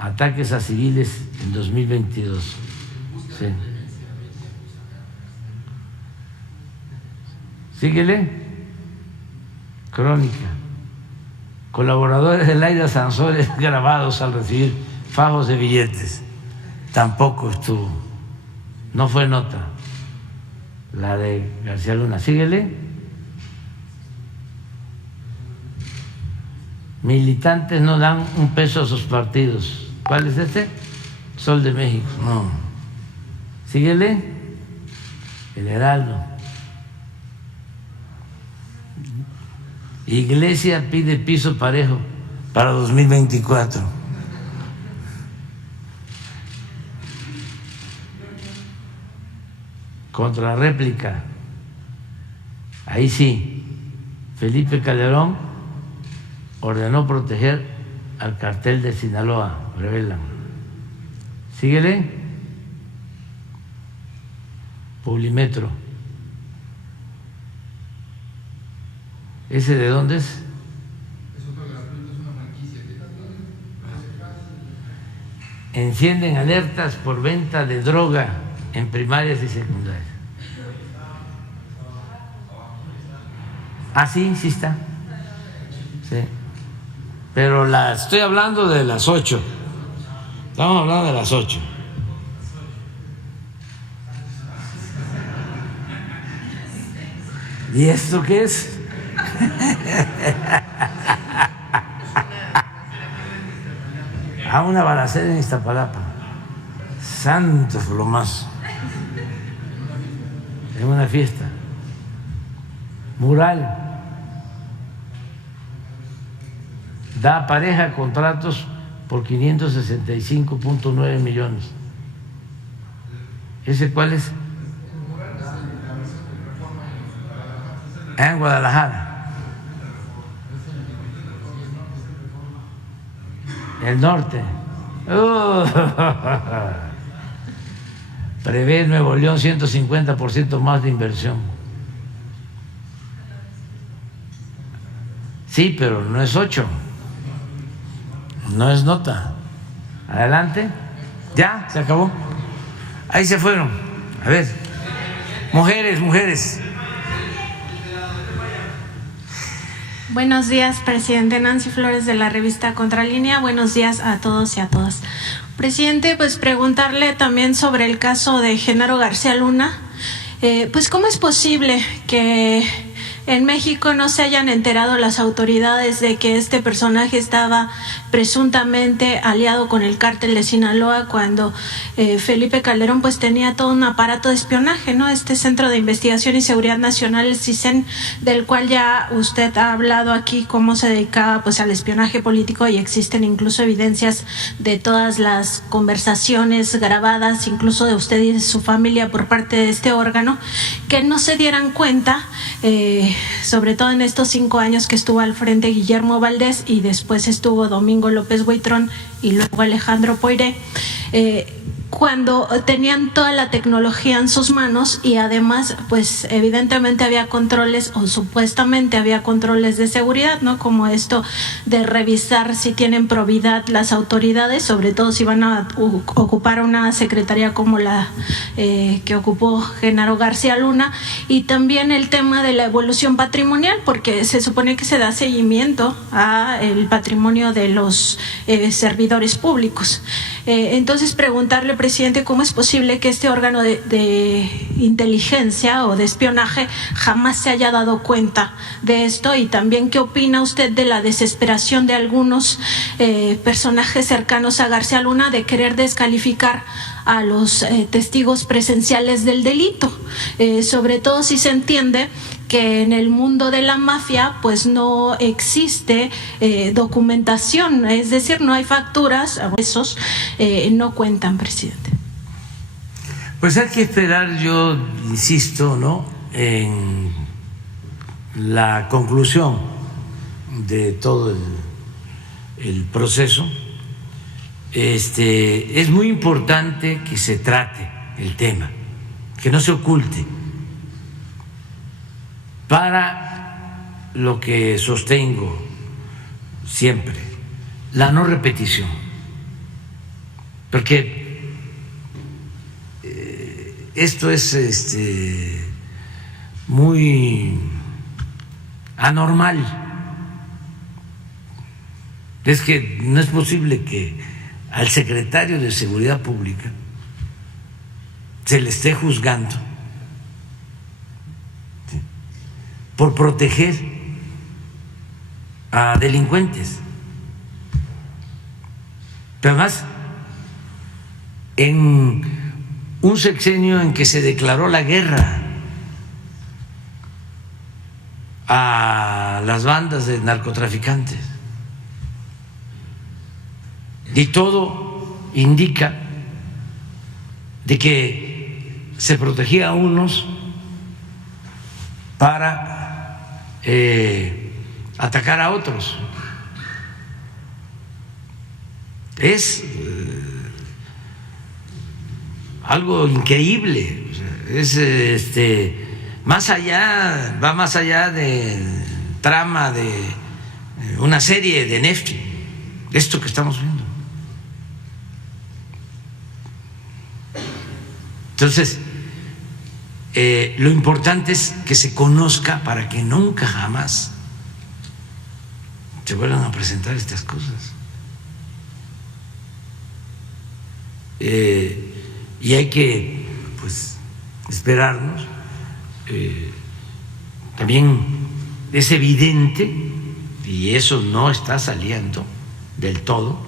ataques a civiles en 2022. Sí. Síguele. Crónica. Colaboradores de Laida Sansores grabados al recibir fajos de billetes. Tampoco estuvo. No fue nota. La de García Luna. Síguele. Militantes no dan un peso a sus partidos. ¿Cuál es este? Sol de México. No. Síguele. El Heraldo. Iglesia pide piso parejo para 2024. Contra réplica. Ahí sí. Felipe Calderón ordenó proteger al cartel de Sinaloa. Revelan. Síguele. Publimetro. ¿Ese de dónde es? Es una franquicia. Encienden alertas por venta de droga en primarias y secundarias. Sí, sí está. Sí. Pero estoy hablando de las 8. Estamos hablando de las 8. ¿Y esto qué es? Una balacera en Iztapalapa. Santo Flomazo. En una fiesta. Mural. Da pareja contratos por 565.9 millones. ¿Ese cuál es? En Guadalajara. El norte. Prevé Nuevo León 150% más de inversión. Sí, pero no es 8. No es nota. Adelante. Ya, se acabó. Ahí se fueron. A ver. Mujeres. Buenos días, presidente. Nancy Flores de la revista Contralínea. Buenos días a todos y a todas. Presidente, pues preguntarle también sobre el caso de Genaro García Luna. Pues ¿cómo es posible que en México no se hayan enterado las autoridades de que este personaje estaba presuntamente aliado con el cártel de Sinaloa cuando Felipe Calderón pues tenía todo un aparato de espionaje, ¿no? Este Centro de Investigación y Seguridad Nacional, el CISEN, del cual ya usted ha hablado aquí cómo se dedicaba pues al espionaje político, y existen incluso evidencias de todas las conversaciones grabadas, incluso de usted y de su familia por parte de este órgano, que no se dieran cuenta sobre todo en estos 5 años que estuvo al frente Guillermo Valdés y después estuvo Domingo López Buitrón y luego Alejandro Poiré, cuando tenían toda la tecnología en sus manos y además pues evidentemente había controles o supuestamente había controles de seguridad, ¿no? Como esto de revisar si tienen probidad las autoridades, sobre todo si van a ocupar una secretaría como la que ocupó Genaro García Luna, y también el tema de la evolución patrimonial, porque se supone que se da seguimiento a el patrimonio de los servidores públicos. Entonces preguntarle, presidente, ¿cómo es posible que este órgano de inteligencia o de espionaje jamás se haya dado cuenta de esto? Y también, ¿qué opina usted de la desesperación de algunos personajes cercanos a García Luna de querer descalificar a los testigos presenciales del delito? Sobre todo si se entiende que en el mundo de la mafia pues no existe documentación, es decir, no hay facturas, esos no cuentan, presidente. Pues hay que esperar, yo insisto, ¿no?, en la conclusión de todo el proceso. Es muy importante que se trate el tema, que no se oculte, para lo que sostengo siempre, la no repetición, porque esto es muy anormal. Es que no es posible que al secretario de Seguridad Pública se le esté juzgando por proteger a delincuentes, pero además en un sexenio en que se declaró la guerra a las bandas de narcotraficantes, y todo indica de que se protegía a unos para atacar a otros. Es algo increíble. Es más allá, va más allá del trama de una serie de Netflix, esto que estamos viendo. Entonces, lo importante es que se conozca para que nunca jamás se vuelvan a presentar estas cosas. Y hay que, pues, esperarnos. También es evidente, y eso no está saliendo del todo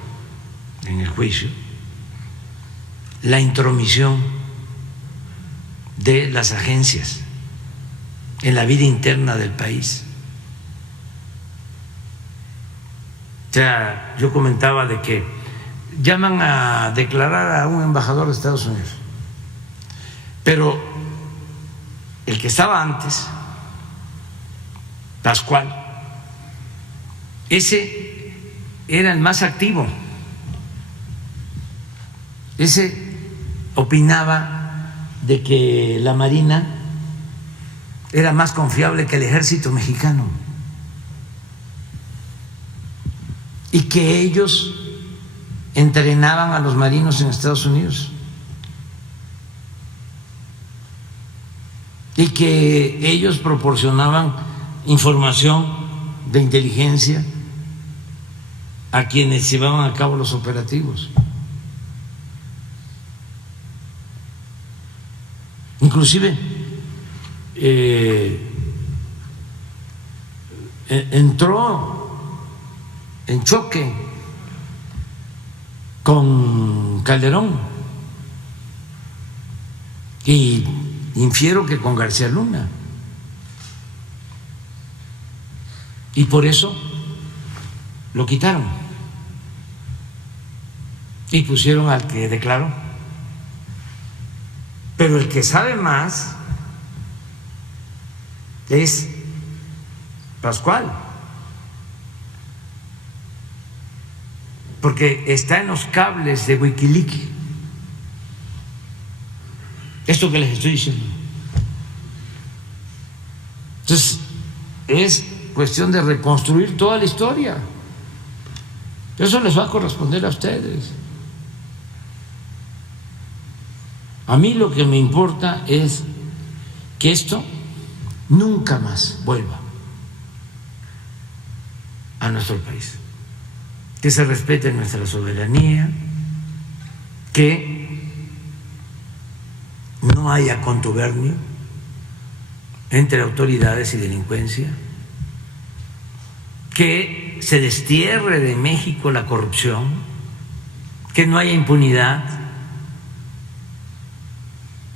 en el juicio, la intromisión de las agencias en la vida interna del país. O sea, yo comentaba de que llaman a declarar a un embajador de Estados Unidos, pero el que estaba antes, Pascual, ese era el más activo, ese opinaba de que la Marina era más confiable que el ejército mexicano y que ellos entrenaban a los marinos en Estados Unidos y que ellos proporcionaban información de inteligencia a quienes llevaban a cabo los operativos. Inclusive entró en choque con Calderón y infiero que con García Luna, y por eso lo quitaron y pusieron al que declaró. Pero el que sabe más es Pascual, porque está en los cables de Wikileaks esto que les estoy diciendo. Entonces es cuestión de reconstruir toda la historia. Eso les va a corresponder a ustedes. A mí lo que me importa es que esto nunca más vuelva a nuestro país, que se respete nuestra soberanía, que no haya contubernio entre autoridades y delincuencia, que se destierre de México la corrupción, que no haya impunidad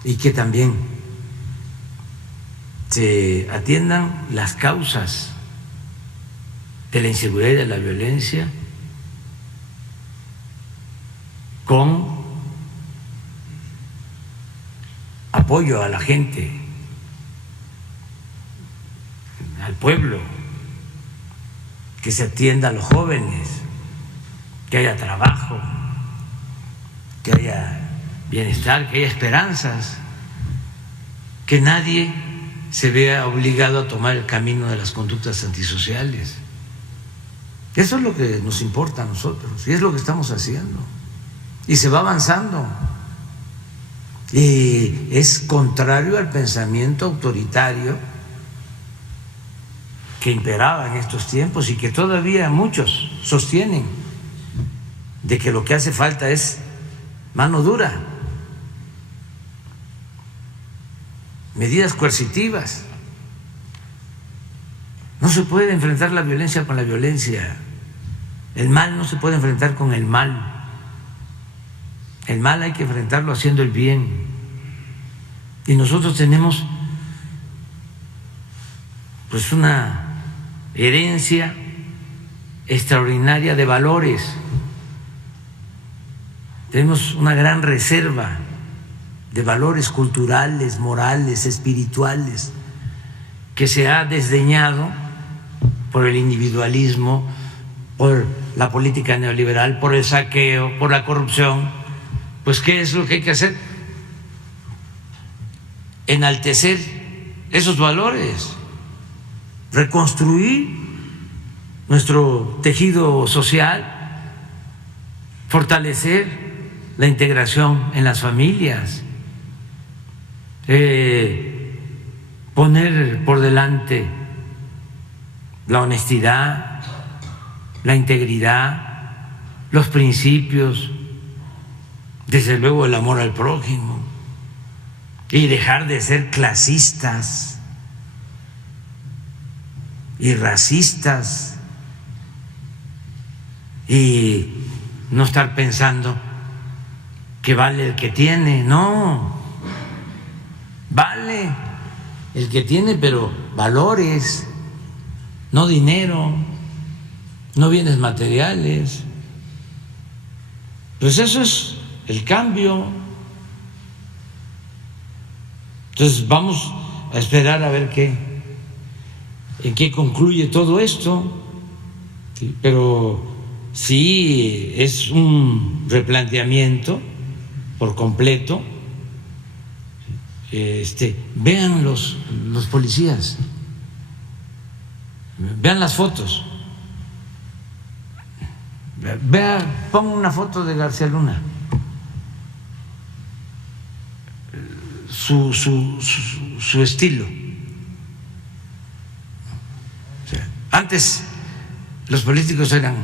y que también se atiendan las causas de la inseguridad y de la violencia con apoyo a la gente, al pueblo, que se atienda a los jóvenes, que haya trabajo, que haya bienestar, que haya esperanzas, que nadie se vea obligado a tomar el camino de las conductas antisociales. Eso es lo que nos importa a nosotros y es lo que estamos haciendo. Y se va avanzando. Y es contrario al pensamiento autoritario que imperaba en estos tiempos y que todavía muchos sostienen, de que lo que hace falta es mano dura, medidas coercitivas. No se puede enfrentar la violencia con la violencia. El mal no se puede enfrentar con el mal. El mal hay que enfrentarlo haciendo el bien. Y nosotros tenemos pues una herencia extraordinaria de valores. Tenemos una gran reserva de valores culturales, morales, espirituales, que se ha desdeñado por el individualismo, por la política neoliberal, por el saqueo, por la corrupción. Pues ¿qué es lo que hay que hacer? Enaltecer esos valores, reconstruir nuestro tejido social, fortalecer la integración en las familias, poner por delante la honestidad, la integridad, los principios, desde luego el amor al prójimo, y dejar de ser clasistas y racistas y no estar pensando que vale el que tiene. No, vale el que tiene, pero valores, no dinero, no bienes materiales. Pues eso es el cambio. Entonces vamos a esperar a ver en qué concluye todo esto, ¿sí? Pero sí es un replanteamiento por completo. Vean los policías, vean las fotos, pongan una foto de García Luna. Su estilo. O sea, antes los políticos eran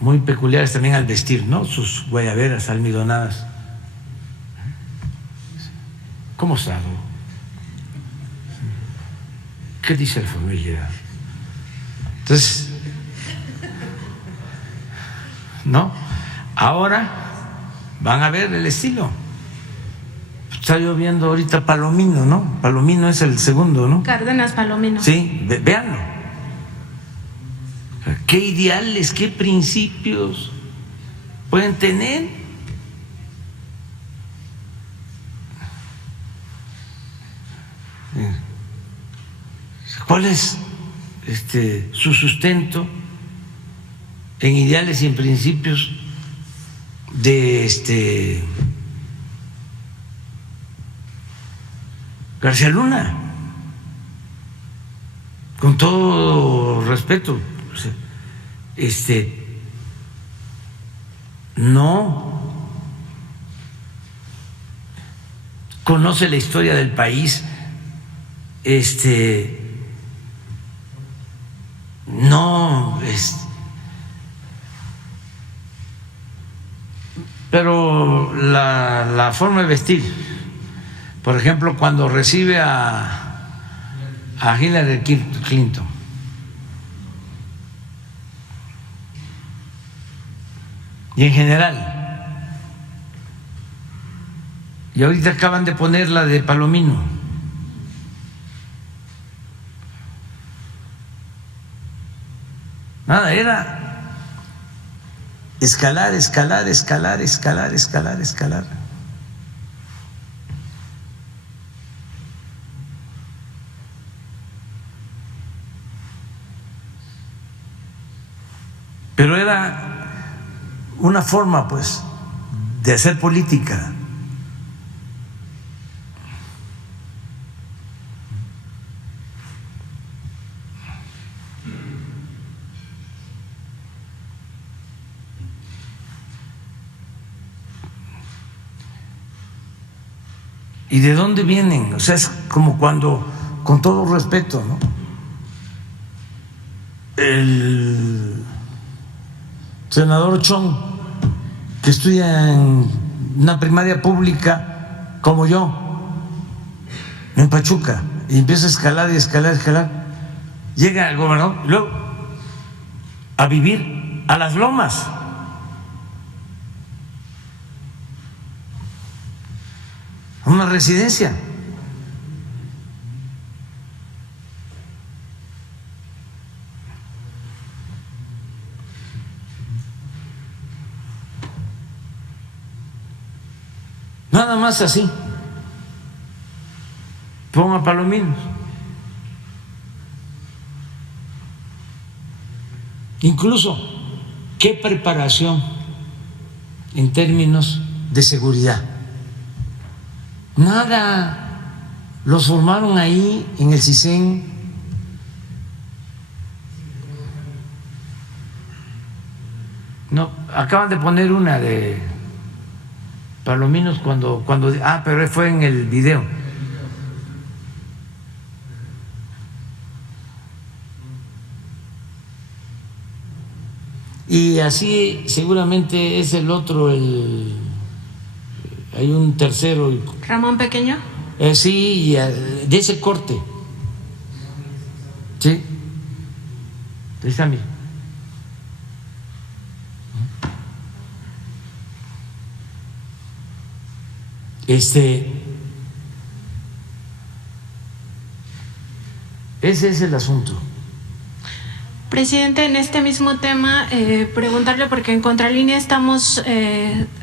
muy peculiares también al vestir, ¿no? Sus guayaberas almidonadas. ¿Cómo está? ¿Qué dice la familia? Entonces, ¿no? Ahora van a ver el estilo. Está lloviendo ahorita Palomino, ¿no? Palomino es el segundo, ¿no? Cárdenas Palomino. Sí, véanlo. ¿Qué ideales, qué principios pueden tener? ¿Cuál es su sustento en ideales y en principios de García Luna? Con todo respeto, no conoce la historia del país, no pero la forma de vestir, por ejemplo, cuando recibe a Hillary Clinton, y en general, y ahorita acaban de poner la de Palomino, nada, era escalar, escalar, escalar, escalar, escalar, escalar. Pero era una forma, pues, de hacer política. ¿Y de dónde vienen? O sea, es como cuando, con todo respeto, ¿no?, el senador Chong, que estudia en una primaria pública como yo, en Pachuca, y empieza a escalar y escalar y escalar, llega el gobernador luego a vivir a Las Lomas. A una residencia. Nada más así. Ponga Palominos. Incluso, ¿qué preparación en términos de seguridad? Nada. Los formaron ahí en el CISEN. No, acaban de poner una de Palominos cuando pero fue en el video. Y así seguramente es el otro, hay un tercero. Ramón Pequeño. Sí, de ese corte. Sí. Ahí está, mira. Ese es el asunto. Presidente, en este mismo tema, preguntarle, porque en Contralínea estamos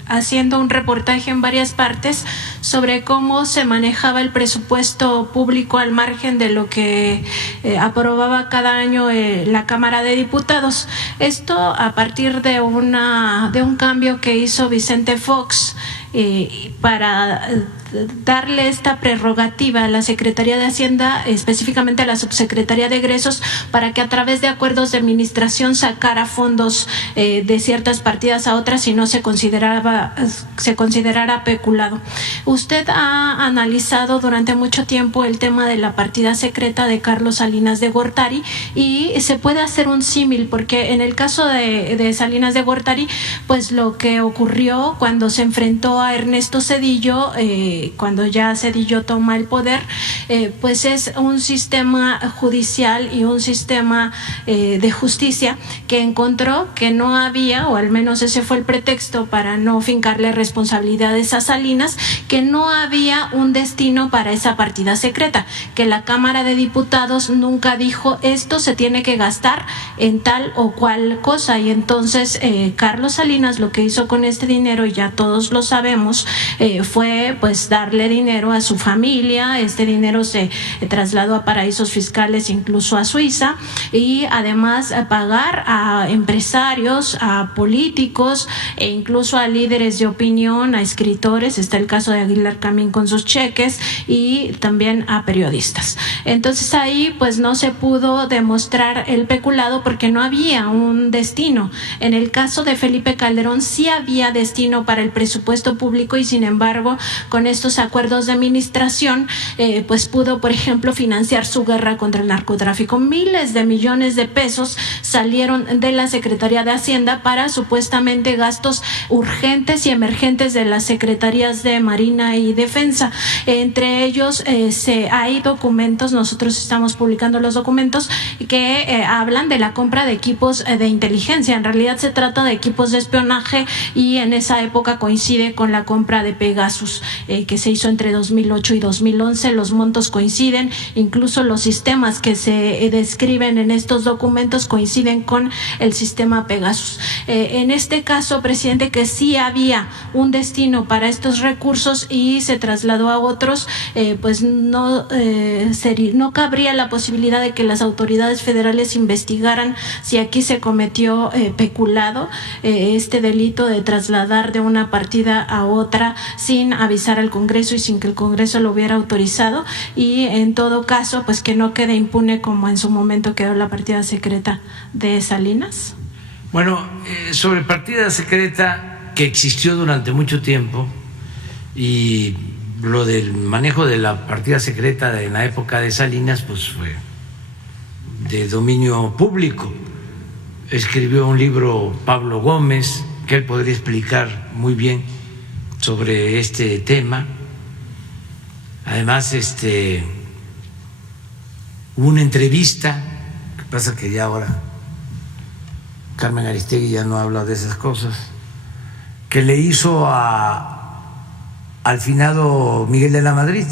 haciendo un reportaje en varias partes sobre cómo se manejaba el presupuesto público al margen de lo que aprobaba cada año la Cámara de Diputados. Esto a partir de un cambio que hizo Vicente Fox para darle esta prerrogativa a la Secretaría de Hacienda, específicamente a la Subsecretaría de Egresos, para que a través de acuerdos de administración sacara fondos de ciertas partidas a otras y no se considerara peculado. Usted ha analizado durante mucho tiempo el tema de la partida secreta de Carlos Salinas de Gortari, y se puede hacer un símil, porque en el caso de Salinas de Gortari, pues lo que ocurrió cuando se enfrentó a Ernesto Zedillo, cuando ya Zedillo toma el poder, pues es un sistema judicial y un sistema de justicia que encontró que no había, o al menos ese fue el pretexto para no fincarle responsabilidades a Salinas, que no había un destino para esa partida secreta, que la Cámara de Diputados nunca dijo esto se tiene que gastar en tal o cual cosa. Y entonces Carlos Salinas lo que hizo con este dinero, y ya todos lo sabemos, fue pues darle dinero a su familia. Este dinero se trasladó a paraísos fiscales, incluso a Suiza, y además pagar a empresarios, a políticos e incluso a líderes de opinión, a escritores. Está el caso de Aguilar Camín con sus cheques, y también a periodistas. Entonces ahí pues no se pudo demostrar el peculado porque no había un destino. En el caso de Felipe Calderón sí había destino para el presupuesto público, y sin embargo con estos acuerdos de administración pues pudo, por ejemplo, financiar su guerra contra el narcotráfico. Miles de millones de pesos salieron de la Secretaría de Hacienda para supuestamente gastos urgentes y emergentes de las secretarías de Marina y Defensa. Entre ellos hay documentos, nosotros estamos publicando los documentos que hablan de la compra de equipos de inteligencia. En realidad se trata de equipos de espionaje, y en esa época coincide con la compra de Pegasus que se hizo entre 2008 y 2011. Los montos coinciden, incluso los sistemas que se describen en estos documentos coinciden con el sistema Pegasus. En este caso, presidente, que sí había un destino para estos recursos y se trasladó a otros, pues no cabría la posibilidad de que las autoridades federales investigaran si aquí se cometió peculado, este delito de trasladar de una partida a otra sin avisar al Congreso y sin que el Congreso lo hubiera autorizado, y en todo caso pues que no quede impune como en su momento quedó la partida secreta de Salinas. Bueno, sobre partida secreta, que existió durante mucho tiempo, y lo del manejo de la partida secreta en la época de Salinas pues fue de dominio público. Escribió un libro Pablo Gómez, que él podría explicar muy bien sobre este tema. Además, hubo una entrevista, que pasa que ya ahora Carmen Aristegui ya no habla de esas cosas, que le hizo al finado Miguel de la Madrid,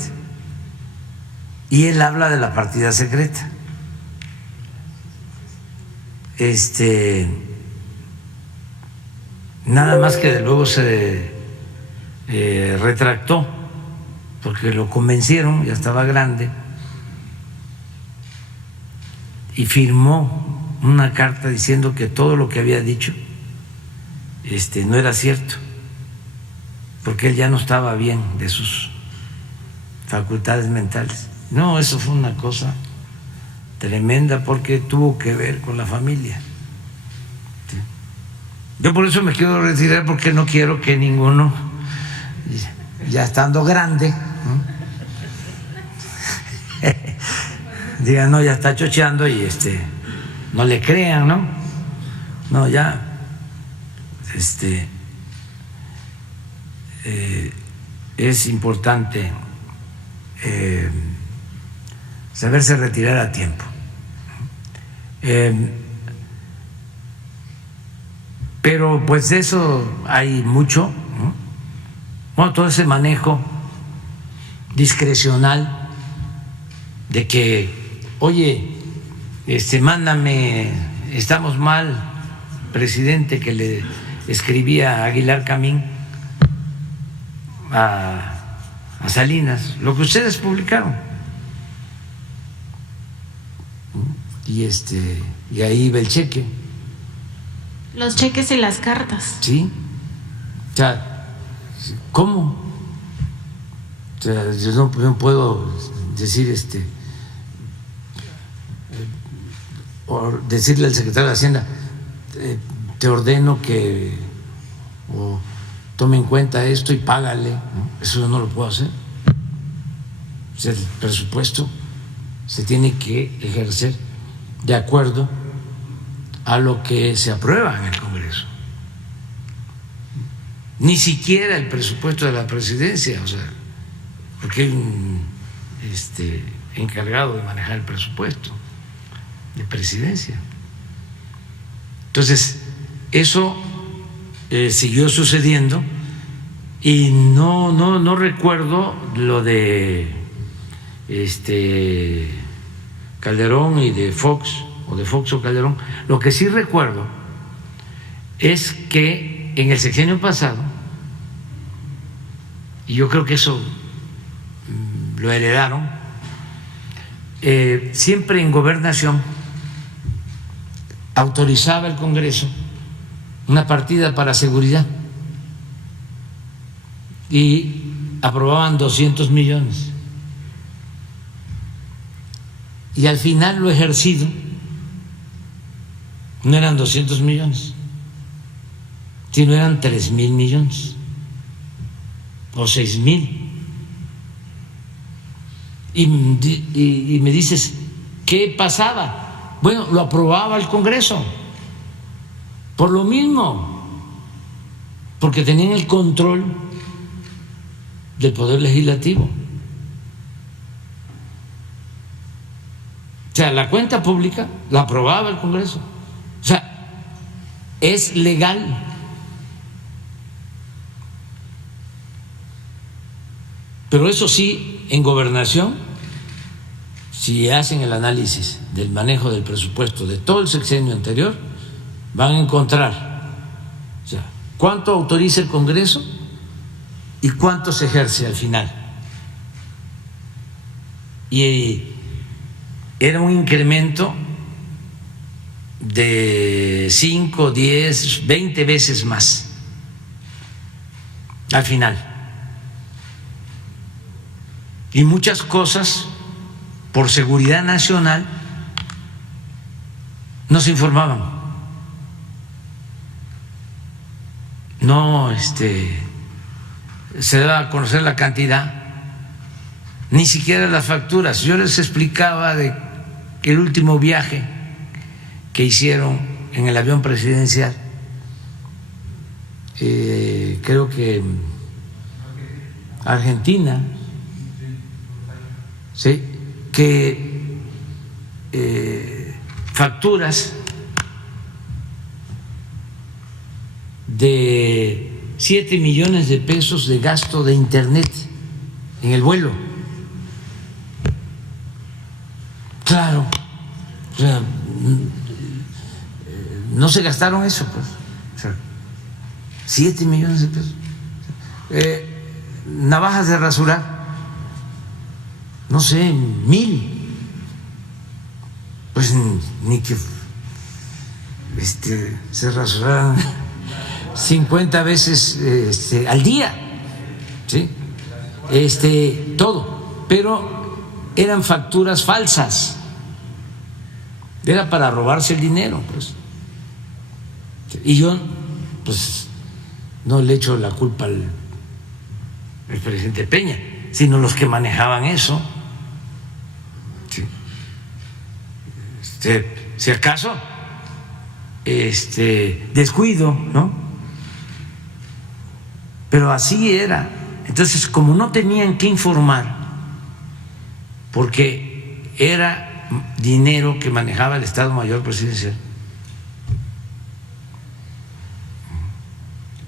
y él habla de la partida secreta. Nada más que de luego se retractó porque lo convencieron, ya estaba grande, y firmó una carta diciendo que todo lo que había dicho no era cierto, porque él ya no estaba bien de sus facultades mentales. No, eso fue una cosa tremenda porque tuvo que ver con la familia. Yo por eso me quiero retirar, porque no quiero que ninguno, ya estando grande, diga, no, ya está chocheando, y no le crean, ¿no? No, ya es importante saberse retirar a tiempo. Pero pues de eso hay mucho, ¿no? Bueno, todo ese manejo discrecional de que, oye, mándame, estamos mal, presidente, que le escribía a Aguilar Camín a Salinas, lo que ustedes publicaron. Y ahí va el cheque. Los cheques y las cartas. Sí. O sea, ¿cómo? O sea, yo no puedo decir o decirle al secretario de Hacienda, te ordeno que o tome en cuenta esto y págale, ¿no? Eso yo no lo puedo hacer. O sea, el presupuesto se tiene que ejercer de acuerdo a lo que se aprueba en el Congreso. Ni siquiera el presupuesto de la presidencia, o sea, porque hay un encargado de manejar el presupuesto de presidencia. Entonces, eso siguió sucediendo Y no recuerdo lo de Calderón y de Fox, o de Fox o Calderón. Lo que sí recuerdo es que en el sexenio pasado, y yo creo que eso lo heredaron, siempre en Gobernación autorizaba el Congreso una partida para seguridad y aprobaban 200 millones. Y al final lo ejercido no eran 200 millones, sino eran 3,000 millones o 6,000. Y me dices, ¿qué pasaba? Bueno, lo aprobaba el Congreso por lo mismo, porque tenían el control del Poder Legislativo. O sea, la cuenta pública la aprobaba el Congreso. O sea, es legal. Pero eso sí, en Gobernación, si hacen el análisis del manejo del presupuesto de todo el sexenio anterior, van a encontrar, o sea, cuánto autoriza el Congreso y cuánto se ejerce al final. Y era un incremento de 5, 10, 20 veces más al final. Y muchas cosas por seguridad nacional no se informaban. No se daba a conocer la cantidad, ni siquiera las facturas. Yo les explicaba de el último viaje que hicieron en el avión presidencial, creo que Argentina, ¿sí? Que facturas de 7 millones de pesos de gasto de internet en el vuelo. Claro, o sea, no se gastaron eso, pues. O sea, 7 millones de pesos. Navajas de rasurar, no sé, 1,000. Pues ni que se rasuraran 50 veces al día, ¿sí? Todo, pero eran facturas falsas. Era para robarse el dinero, pues. Y yo, pues, no le echo la culpa al presidente Peña, sino los que manejaban eso. ¿Sí? Si acaso, descuido, ¿no? Pero así era. Entonces, como no tenían que informar, porque era dinero que manejaba el Estado Mayor Presidencial,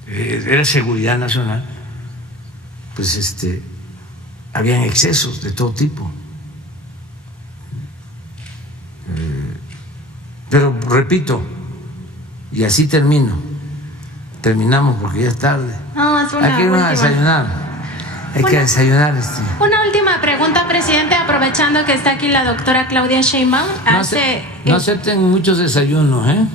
era seguridad nacional, pues habían excesos de todo tipo. Pero repito, y así terminamos porque ya es tarde. No, es una hay que irnos a desayunar. Hay que desayunar. Una última pregunta, presidente, aprovechando que está aquí la doctora Claudia Sheinbaum. No acepten muchos desayunos, ¿eh?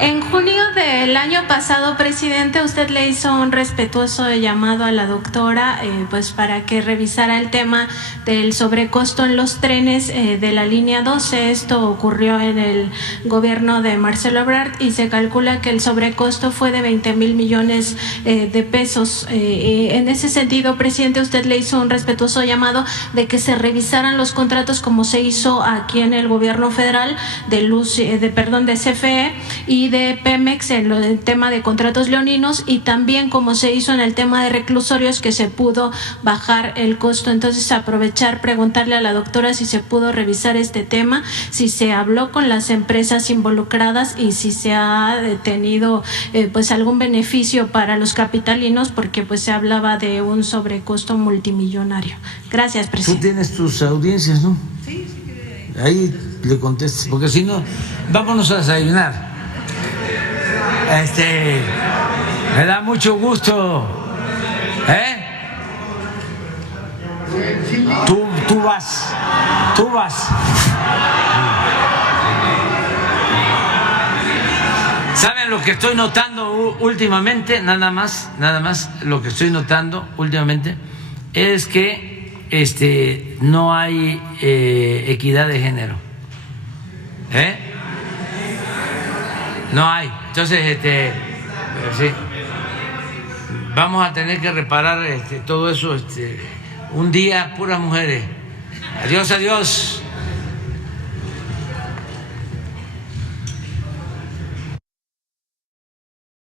En junio del año pasado, presidente, usted le hizo un respetuoso llamado a la doctora pues para que revisara el tema del sobrecosto en los trenes de la línea 12. Esto ocurrió en el gobierno de Marcelo Ebrard y se calcula que el sobrecosto fue de 20,000 millones de pesos. En ese sentido, presidente, usted le hizo un respetuoso llamado de que se revisaran los contratos como se hizo aquí en el gobierno federal de CFE, y de Pemex en el tema de contratos leoninos, y también como se hizo en el tema de reclusorios, que se pudo bajar el costo. Entonces, aprovechar, preguntarle a la doctora si se pudo revisar este tema, si se habló con las empresas involucradas y si se ha tenido pues algún beneficio para los capitalinos, porque pues se hablaba de un sobrecosto multimillonario. Gracias, presidente. Tú tienes tus audiencias, ¿no? Sí, sí. Ahí le contestes, porque si no, vámonos a desayunar. Me da mucho gusto. Tú vas. ¿Saben lo que estoy notando últimamente? Nada más lo que estoy notando últimamente es que no hay equidad de género. No hay. Entonces, sí, vamos a tener que reparar todo eso. Un día puras mujeres. Adiós.